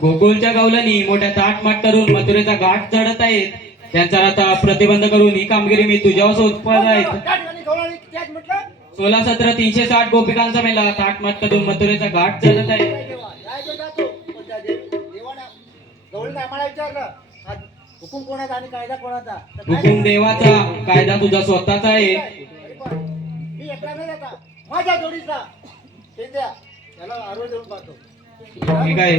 गोकुळच्या गवलांनी मोठ्या थाटमाट करून मथुरेचा घाट चढत आहेत. त्यांचा रथा प्रतिबंध करून ही कामगिरी मी तुझ्यावर सोपवत आहेत. त्या ठिकाणी गवळणी त्याच म्हटलं 16, 17, 360 गोपिकांचा मेला थाटमाट करून मथुरेचा घाट चढत आहे. देवा जायचं जातो. पण त्या देवानं गवळीने आम्हाला विचारलं आज हुकूम कोणाचा आणि कायदा कोणाचा. तर काय हुकुम देवाचा, कायदा तुझा स्वतःचा आहे. तरी पण मी एकटा नाही जाता, माझ्या जोडीचा ते द्या त्याला आरोग्य देऊन पाहतो. ठीक आहे.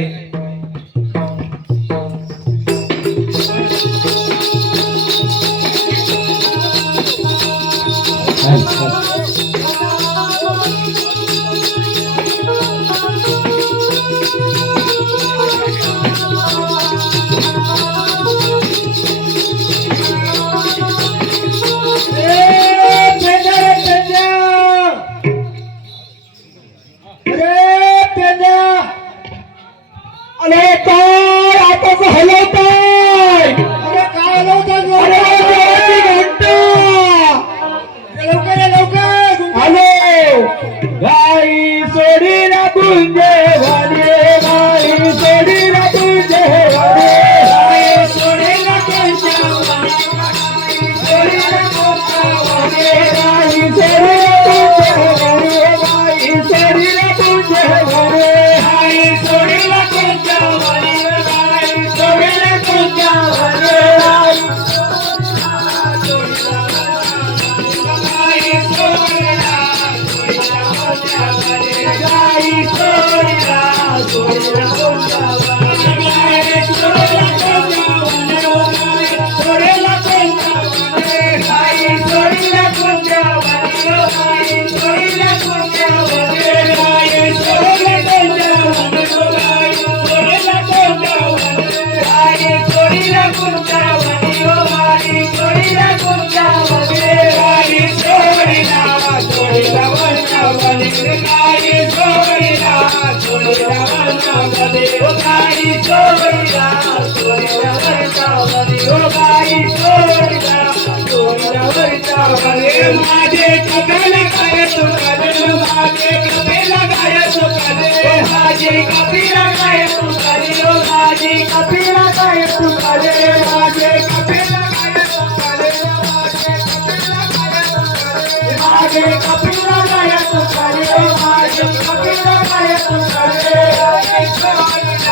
माझे कपेला काय तुकाले, माझे कपेला काय तुकाले, माझे कपेला काय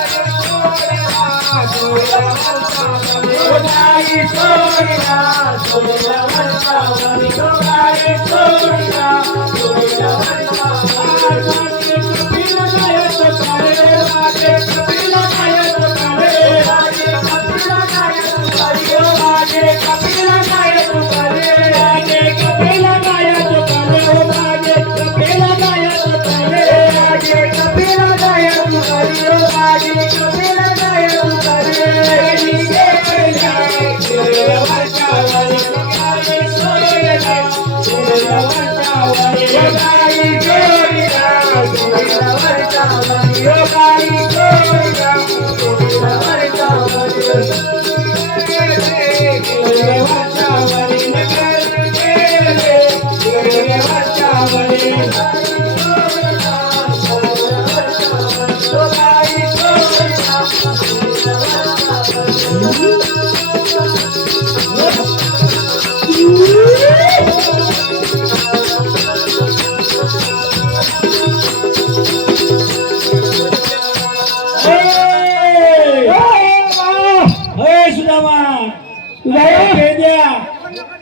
तुकाले, माझे कपेला काय तुकाले, माझे कपेला काय तुकाले, माझे कपेला काय तुकाले, माझे कपेला काय तुकाले,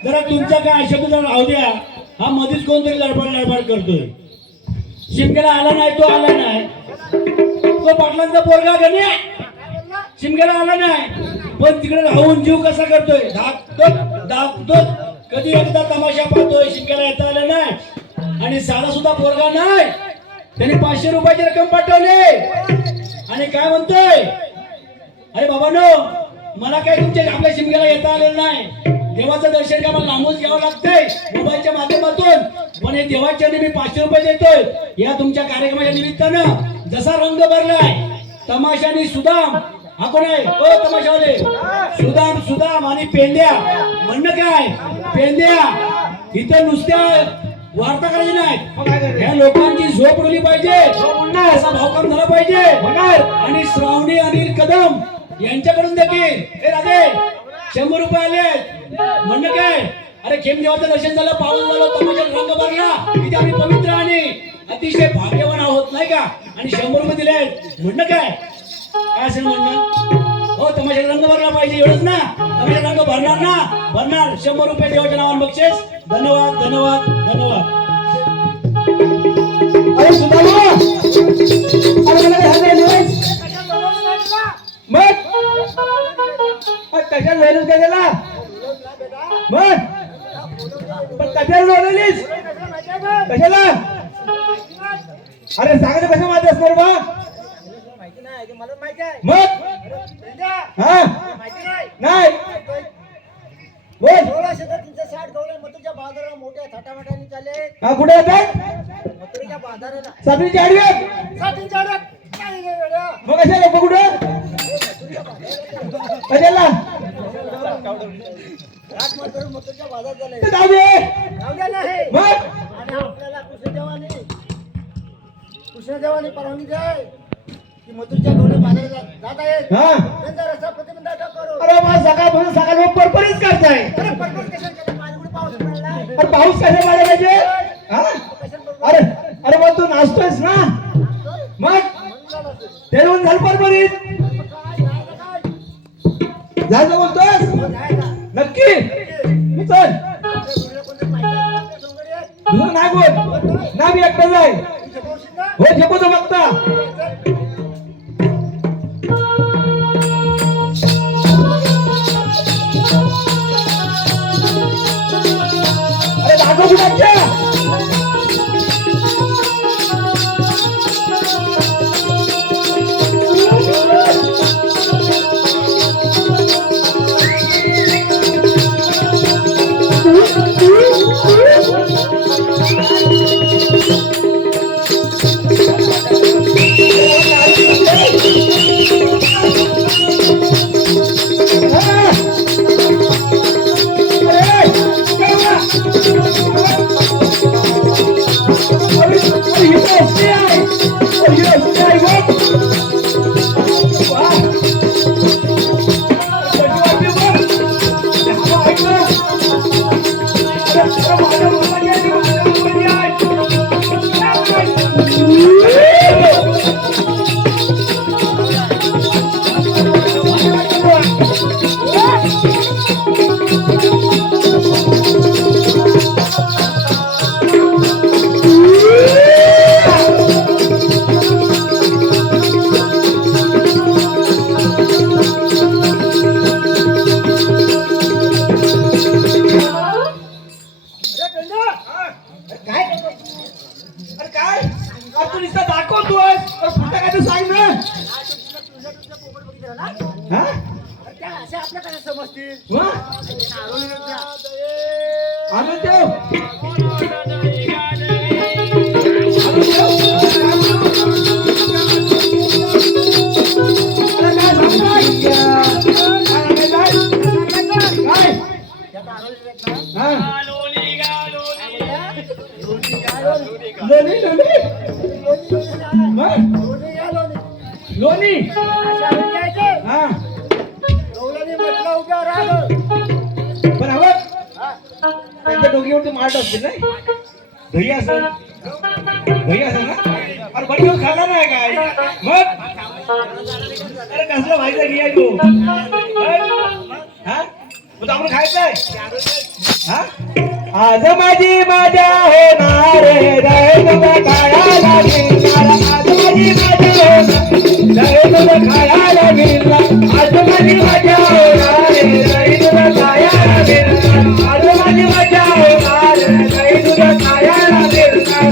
जरा तुमचा काय शब्द जरा राहू द्या. हा मध्येच कोणतरी लडबड करतोय. शिमग्याला आला नाही, तो आला नाही. तो पाटलांचा पोरगा गण्या शिमग्याला आला नाही, पण तिकडे राहून जीव कसा करतोय. दाखतो कधी एकदा तमाशा पाहतोय. शिमग्याला येता आलं नाही आणि साधा सुद्धा पोरगा नाही. त्याने 500 रुपयाची रक्कम पाठवली आणि काय म्हणतोय, अरे बाबांनो मला काय तुमच्या आपल्या शिमग्याला येता आलेलं नाही. देवाचं दर्शन का मला लांबूच घ्यावं लागतंय मोबाईलच्या माध्यमातून, पण हे देवाच्या मी 500 रुपये देतोय या तुमच्या कार्यक्रमाच्या निमित्तानं. जसा रंग भरलाय तमाशाने सुदाम, हा कोण आहे ओ तमाशावाले, सुदाम आणि पेंद्या. म्हणणं काय पेंद्या इथं नुसत्या वार्ता करायची नाही, या लोकांची झोप उडली पाहिजे, असा भावकाम झाला पाहिजे. आणि श्रावणी अनिल कदम यांच्याकडून देखील हे राजे 100 रुपये आले. म्हणणं काय, अरे खेम देवाचं दर्शन झालं, पाऊस झालं, तमाशात रंग भरला, इथे आम्ही पवित्र आणि अतिशय भाग्यवान आहोत नाही का, आणि 100 रुपये दिले. म्हणणं काय असेल म्हणणं, हो तमाशात रंग भरला पाहिजे एवढंच ना. तमाशात रंग भरणार ना, भरणार. 100 रुपये देवाच्या नावानं बक्षीस. धन्यवाद धन्यवाद धन्यवाद. अरे सुदामा, अरे मला हात नाही मग कशाला वेळच काय त्याला मग, पण कशाला लोणलीस कशाला. अरे सांगायचं कसं माहिती असणार बा मग. हा नाही बोल. 1660 गवळे मथुरच्या बाजाराला मोठ्या थाटामाटाने चालले. हा कुठे येतात मथुरच्या बाजाराला सातवीच्या आडव्यात. साठीच्या आड्यात काय रे वेड्या? मग कशाला लोक कुठं कशाला रात मथुर मथुरच्या बाजारात झाले. ते जाऊ दे रावल्या नाही मग. आणि आपल्याला कृष्णदेवाने परवानगी द्याय की मथुरच्या गवळे बाजारात जात आहेत. हा त्यांचा रस्ता प्रतिबंध करू. अरे मग सकाळपासून सकाळ परपरीच करताय. अरे परपर कशाला केलं? माझ्याकडे पाऊस पडला. अरे पाऊस कसा पडायला पाहिजे. हा अरे अरे मग तू नाचतोयस ना मग ते येऊन झालं परपरीत जायचं बोलतोस नक्की. चल तुझं नाही बोल ना, मी एकटा जाय हो झेपतो बघता. अरे दाखव कुठे लोणी अशा वेळी यायचं. हा गवळणी म्हटलं उभ्या राहा. पण हवं त्यांच्या डोक्यावरती मारत असतील नाही दही असेल ना अरे बडी घेऊन खाल्ला नाही काय मग अरे कसलं व्हायचं घे तू हा मग आपण खायचंय हा आज माझी मजा होणार रे तुला खायला मिळणार आज माझी मजा होणार तुला खायला मिळणार आज माझी मजा होणार रे तुला खायला मिळणार आज माझी मजा होणार रे तुला खायला मिळणार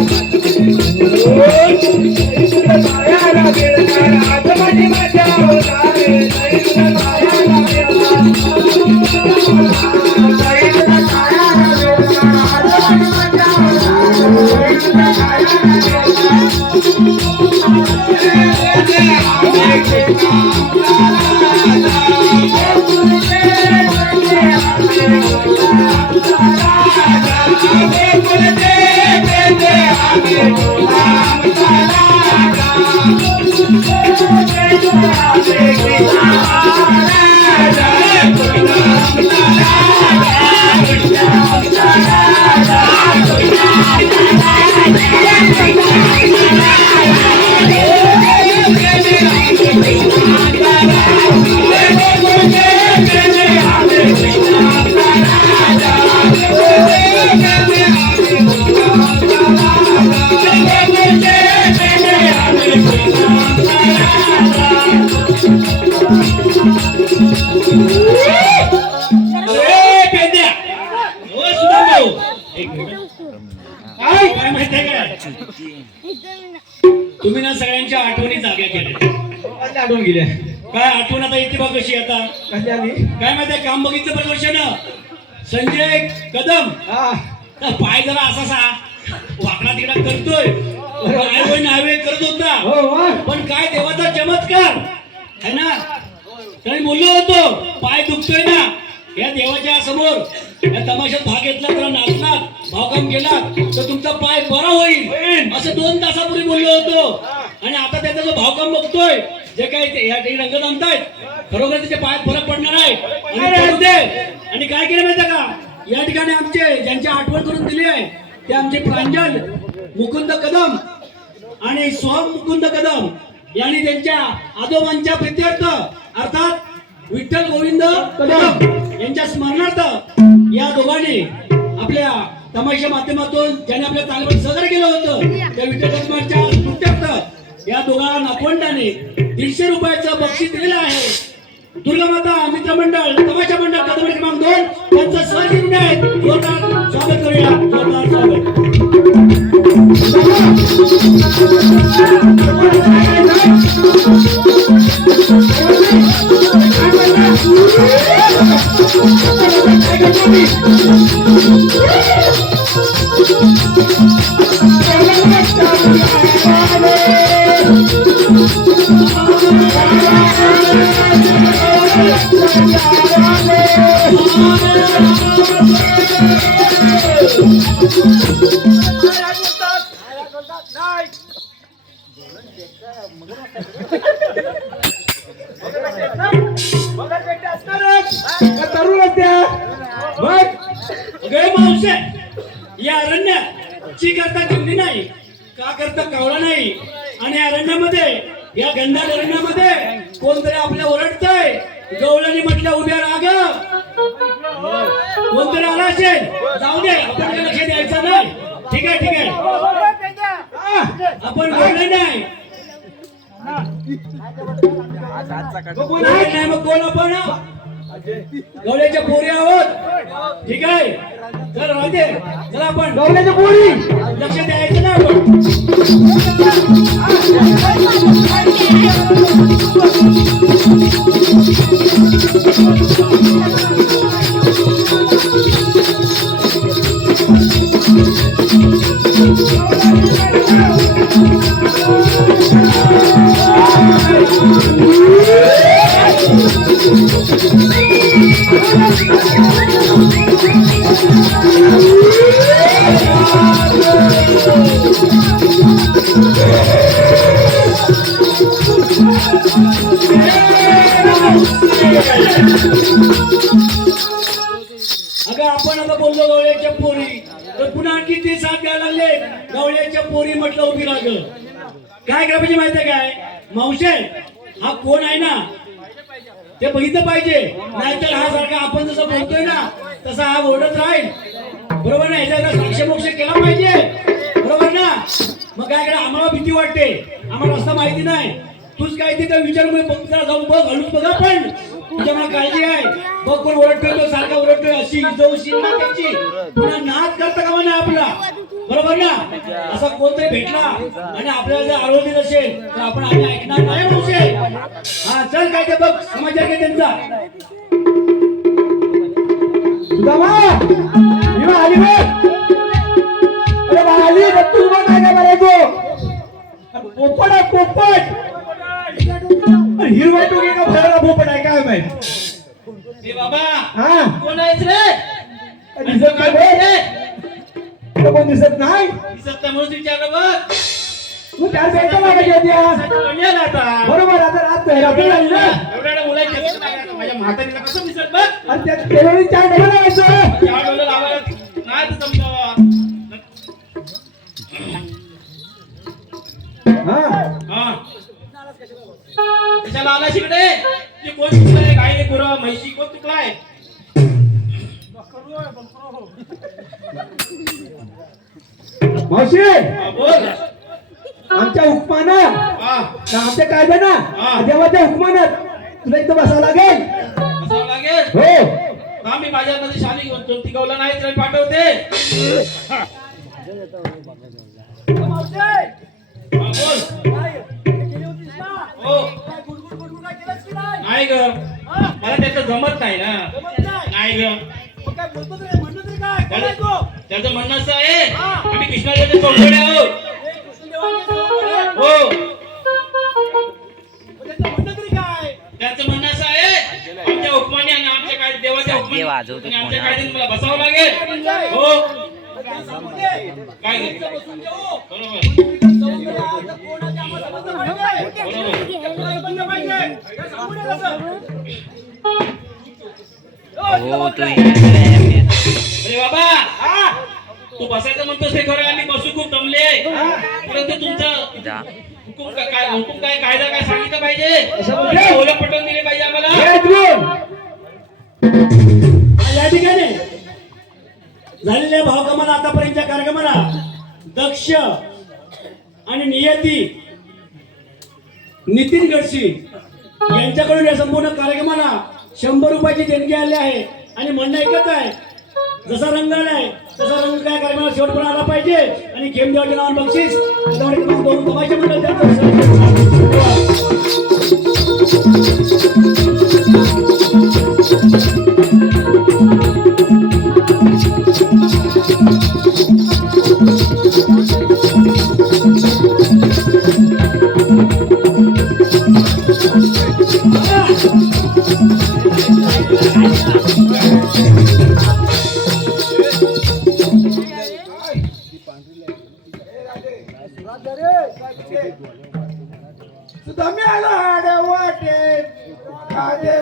तुला खायला मिळणार आज माझी मजा होणार रे तुला खायला काय माहितीये काय तुम्ही ना सगळ्यांच्या आठवणी जाग्या केल्या आठवण गेल्या काय आठवण आता येते बघ कशी आता कशी आली काय माहितीये काम बघितलं प्रदर्शन संजय कदम पाय जरा असा वाकडा तिकडा करतोय नावे करत होता पण काय देवाचा चमत्कार है ना त्याने बोललो होतो पाय दुखतोय ना या देवाच्या समोर या तमाशात भाग घेतला तर नाचलात भावकाम केला तर तुमचा पाय बरा होईल असं 2 तासापूर्वी बोललो होतो आणि आता त्याचा जो भावकाम बघतोय जे काही या ठिकाणी रंगत आणतायत खरोखर त्याचे पायात फरक पडणार आहे आणि काय केलं माहिती का या ठिकाणी आमचे ज्यांची आठवण करून दिली आहे ते आमचे प्रांजल मुकुंद कदम आणि सोम मुकुंद कदम यांनी त्यांच्या आजोबांच्या प्रित्यर्थ अर्थात विठ्ठल गोविंद कदम यांच्या स्मरणार्थ या दोघांनी आपल्या तमाशा माध्यमातून ज्यांनी आपल्या तालमीत सहकार्य केलं होतं त्या विठ्ठल कदमांच्या प्रित्यर्थ या दोघा नागवंडाने 150 रुपयाचं बक्षीस दिलेलं आहे दुर्गामाता मित्र मंडळ तमाशा मंडळ कदम क्रमांक 2 त्यांचं सहकार्य आहे जोरदार स्वागत करूया जोरदार स्वागत या अरण्याची करता जिंकली नाही का करता कावळा नाही आणि अरण्यामध्ये या गंधार अरण्यामध्ये कोणतरी आपल्या ओरडतंय गवळणी म्हटलं उभ्या राग कोणतरी आला असेल जाऊ दे आपण लक्ष द्यायचं नाही ठीक आहे आपण बोलले नाही मग कोण आपण गवळ्याच्या पोरी आहोत ठीक आहे चल राहते चला आपण गवळ्याच्या पोरी लक्ष द्यायचं ना आपण अगं आपण आता बोललो गवळ्याच्या पोरी, तर पुन्हा आणखी ते साथ घ्यायला लागले. गवळ्याच्या पोरी म्हटलं उभी राग. काय करायला पाहिजे माहितीये काय मावशे, हा कोण आहे ना ते बघितलं पाहिजे. नाहीतर हा सारखा आपण जसं बोलतोय ना तसा हा ओरडत राहील. बरोबर ना? ह्याचा साक्ष मोक्ष केला पाहिजे. बरोबर ना? मग काय करा, आम्हाला भीती वाटते, आम्हाला रस्ता माहिती नाही. तूच काय ते विचार जाऊन बघ, हळूच बघा. पण तुझ्या मला काळजी आहे. बघ कोण ओरडतोय, तो सारखा ओरडतोय, अशी इजवशील ना त्याची. पुन्हा नाद करता कामा नाही आपला. बरोबर ना? असा कोणतरी भेटला आणि आपल्याला जर आरोग्य असेल तर आपण आम्ही ऐकणार नाही मावशे. हा चल, काय ते बघ समाचार घे त्यांचा. सुदामा, ही बघ, आली बघ. अरे बा, आली बघ, तू बघ काय करायचो. पोपट आहे, पोपट. हिरवा टोके का भरायला पोपट आहे काय माहित. ए बाबा, हा, कोण आहेस रे? दिसत नाही बघ. तुला कोण दिसत नाही. दिसत नाही म्हणून विचारलं बघ. तू चार बेटा लागायची होत्या. कळलं आता. बरोबर, आता रात रात्री झाली ना. एवढ्या मुलाच्या माझ्या म्हातारीला कसं दिसत बघ. आणि त्या तेवढी चार डबल लावायचं. चार डोलं लावायला नाही तर समजावं. हा, कशाला आला शिकडे? ते कोण चुकलाय? गाय गुरं म्हैशी कोण चुकलाय? मावशी, हा, बोल. आमच्या हुकमानं, हा, आमच्या कायद्यानं, हा. देवाच्या हुकमानं तुला इथं बसावं लागेल. बसावं लागेल. हो, आम्ही बाजारमध्ये शाली घेऊन टिकवला नाही तर पाठवते. हा, बोल. हो. नाही ग, मला त्याचं जमत नाही ना. नाही ग, त्याचं म्हणणं असं आहे, आम्ही कृष्णाचे सोडले आहोत. हो, त्याचं म्हणणं असं आहे, आमच्या हुकमाने आणि आमच्या काय देवाच्या हुकमाने आणि आमच्या कायद्याने मला बसावं लागेल. हो, काय ग? बरोबर. हो तू अरे बाबा, तू बसायचं म्हणतोस हे खरं, आम्ही बसू खूप दमले. परंतु तुमचा हुकूम काय कायदा काय सांगितलं पाहिजे, ओलं पटवून दिले पाहिजे आम्हाला. या ठिकाणी झालेल्या भावकामाला आतापर्यंतच्या कार्यक्रमाला दक्ष आणि नियती नितीन गडशी यांच्याकडून या संपूर्ण कार्यक्रमाला 100 रुपयाची देणगी आली आहे. आणि म्हणणं एकच आहे, जसा रंग आलाय तसा रंग काय कार्यक्रमाला शेवटपर्यंत आला पाहिजे. आणि खेमदेवाच्या नावाने बक्षीस दोन तमाशे मंडळ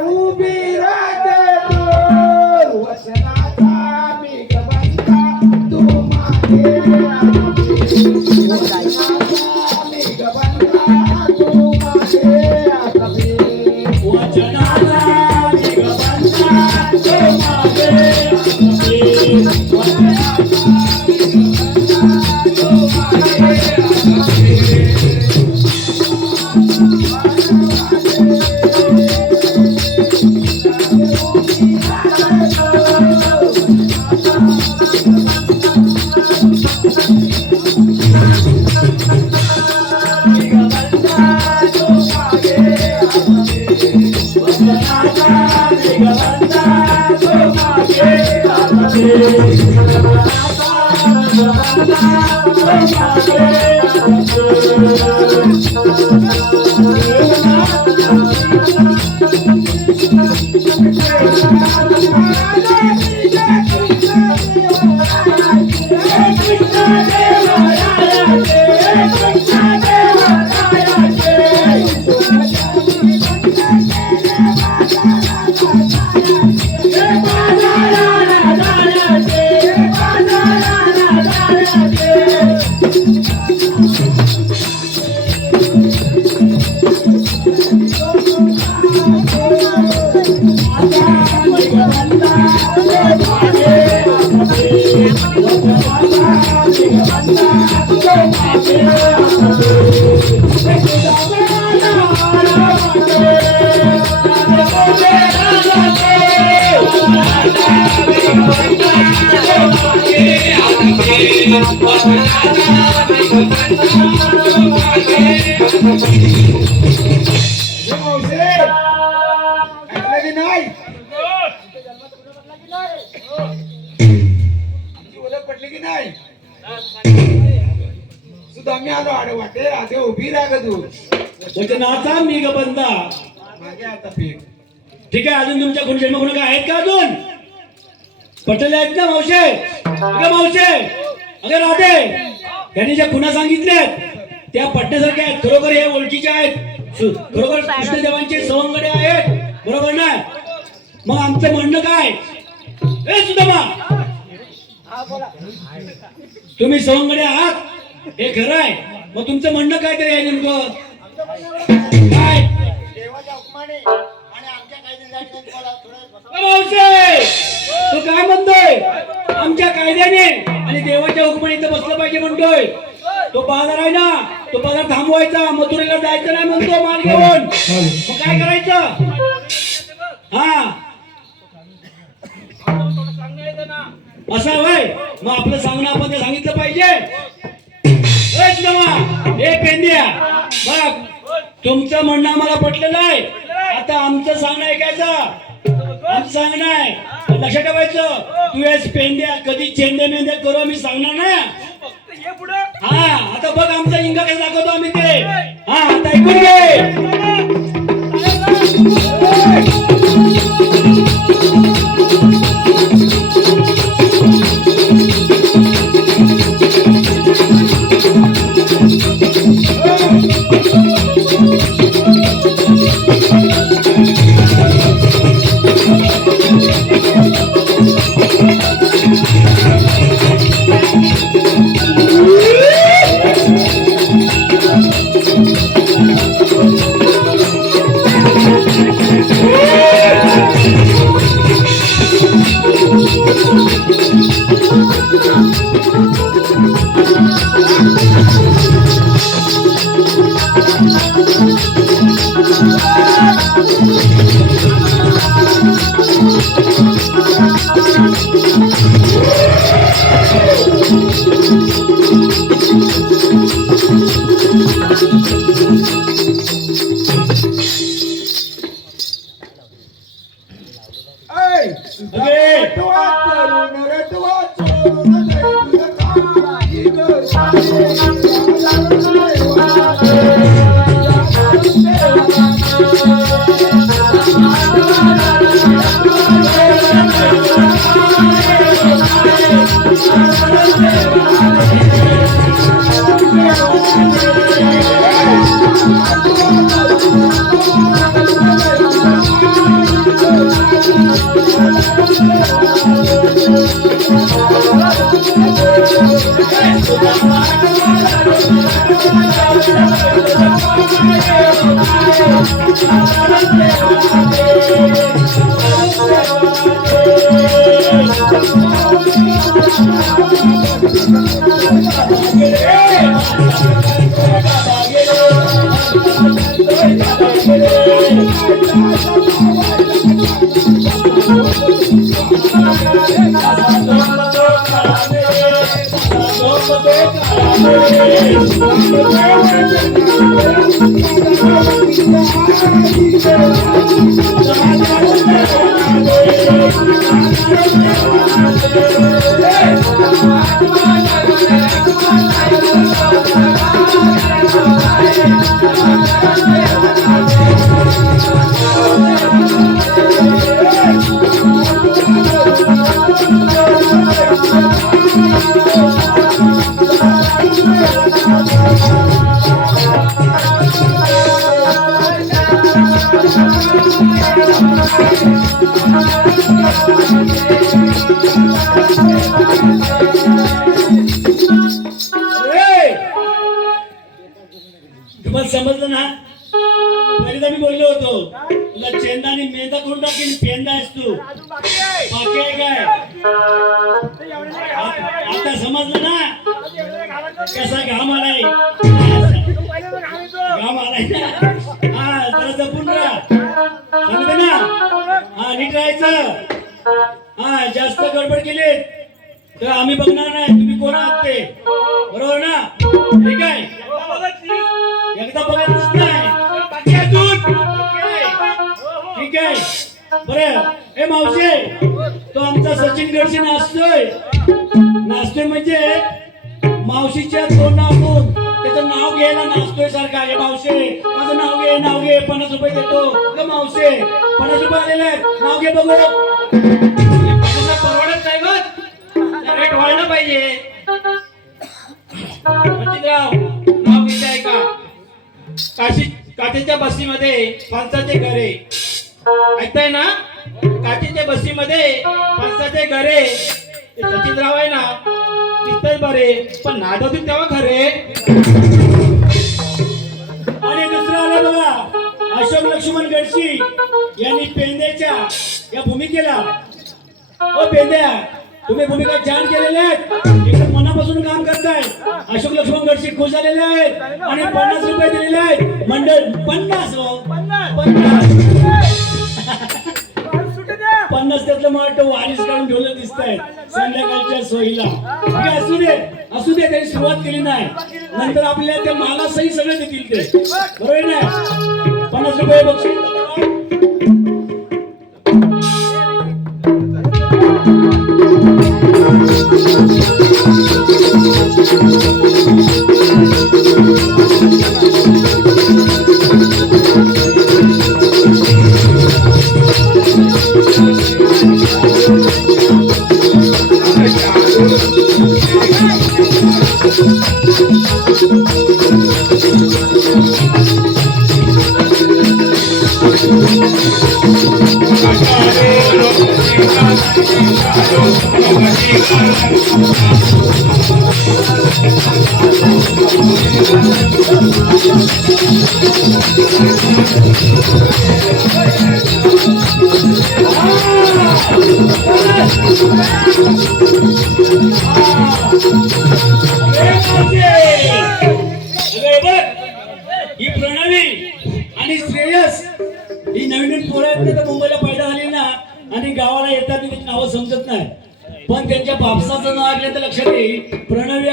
उभी राहते वचनाचा मी तू मावशे ऐकलं की नाही आमची ओळख पटली की नाही सुद्धा मी आलो आडे वाटे राधे उभी राग तू वचनाचा मी गबंदा. मागे आता पीठ ठीक आहे, अजून तुमच्या कोणी जन्म कोणी आहेत का अजून पटले आहेत ना मावशे? अगं मावशे, अगं राधे, त्यांनी ज्या खुणा सांगितल्यात त्या पटण्यासारख्या आहेत. खरोखर हे ओळखीचे आहेत, खरोखर कृष्णदेवांचे सवंगडे आहेत, बरोबर ना? मग आमचं म्हणणं काय? ए सुदामा, तुम्ही सवंगडे आहात हे खरं आहे, मग तुमचं म्हणणं काय तरी आहे नेमकं काय? देवाच्या हुकमाने आणि आमच्या मावशे, तो काय म्हणतोय? आमच्या कायद्याने आणि देवाच्या हुकमाने इथं बसलं पाहिजे म्हणतोय. तो बाजार आहे ना, तो बाजार थांबवायचा, मथुरेला जायचं नाही म्हणतो माल घेऊन. मग काय करायचं? हा असं होय, मग आपलं सांगणं आपण ते सांगितलं पाहिजे. ए पेंद्या, बघ तुमचं म्हणणं आम्हाला पटलेलं आहे. आता आमचं सांगणं ऐकायचं. आमचं सांगणं आहे, लक्षात ठेवायचं. तू येस पेंद्या, कधी चेंद्या मेंद्या करू आम्ही सांगणार ना. हा आता बघ आमचा इंगा कसं दाखवतो आम्ही ते. हा आता ऐकून घे. तुम्हाला समजलं ना? पहिल्यांदा मी बोललो होतो तुला चेंदा आणि मेंदा करून टाकेल. पेंदा आहेस तू, बाकी आहे काय? आता समजलं ना कसा घाम आलाय? घाम आलाय ना? हा जरा जपून राहा, समजलं ना? हा नीट राहायचं. हा जास्त गडबड केली तर आम्ही बघणार नाही तुम्ही कोण आहात ते, बरोबर ना? ठीक आहे, एकदा बघतच नाही बाकी अजून. ठीक आहे, बरं. हे मावशे, तो आमचा सचिन गडशी नाचतोय म्हणजे मावशीच्या तोंडातून त्याचं नाव घ्यायला नाचतोय सारखा. हे मावशे, माझं नाव घे 50 रुपये देतो. ग मावशे, 50 रुपये आलेले आहेत, नाव घे बघू. परवडत नाही बघ, रेट व्हायला पाहिजे. सचिनराव, नाव घेताय का? काठीच्या बसीमध्ये फणसाचे घरे, ऐकताय ना? काठीच्या बसीमध्ये फणसाचे घरे. सचिनराव आहे ना, दिसतच बरे, पण नादवतील तेव्हा खरे. आणि दुसरं आलं बघा, अशोक लक्ष्मण गडशी यांनी पेंद्याच्या या भूमिकेला. ओ पेंद्या, तुम्ही भूमिका छान केलेल्या आहेत, एकदम मनापासून काम करताय. अशोक लक्ष्मण गडशी खुश झालेले आहेत आणि 50 रुपये दिलेले आहेत. मंडळ 50 त्यातलं मला वाटतं वारीस काढून ठेवलं दिसतंय संध्याकाळच्या सोयीला. असू दे, त्यांनी सुरुवात केली नाही, नंतर आपल्याला त्या माला सही सगळे देतील ते, बरोबर ना? 50 रुपये बक्षीस. ही प्रणवी आणि श्रेयस ही नवीन पोरं आहेत तर मुंबईला पैदा झाली ना, आणि गावाला येतात त्याची नावं समजत नाही, पण त्यांच्या बापसाचं नाव ऐकलं तर लक्षात येईल. प्रणवी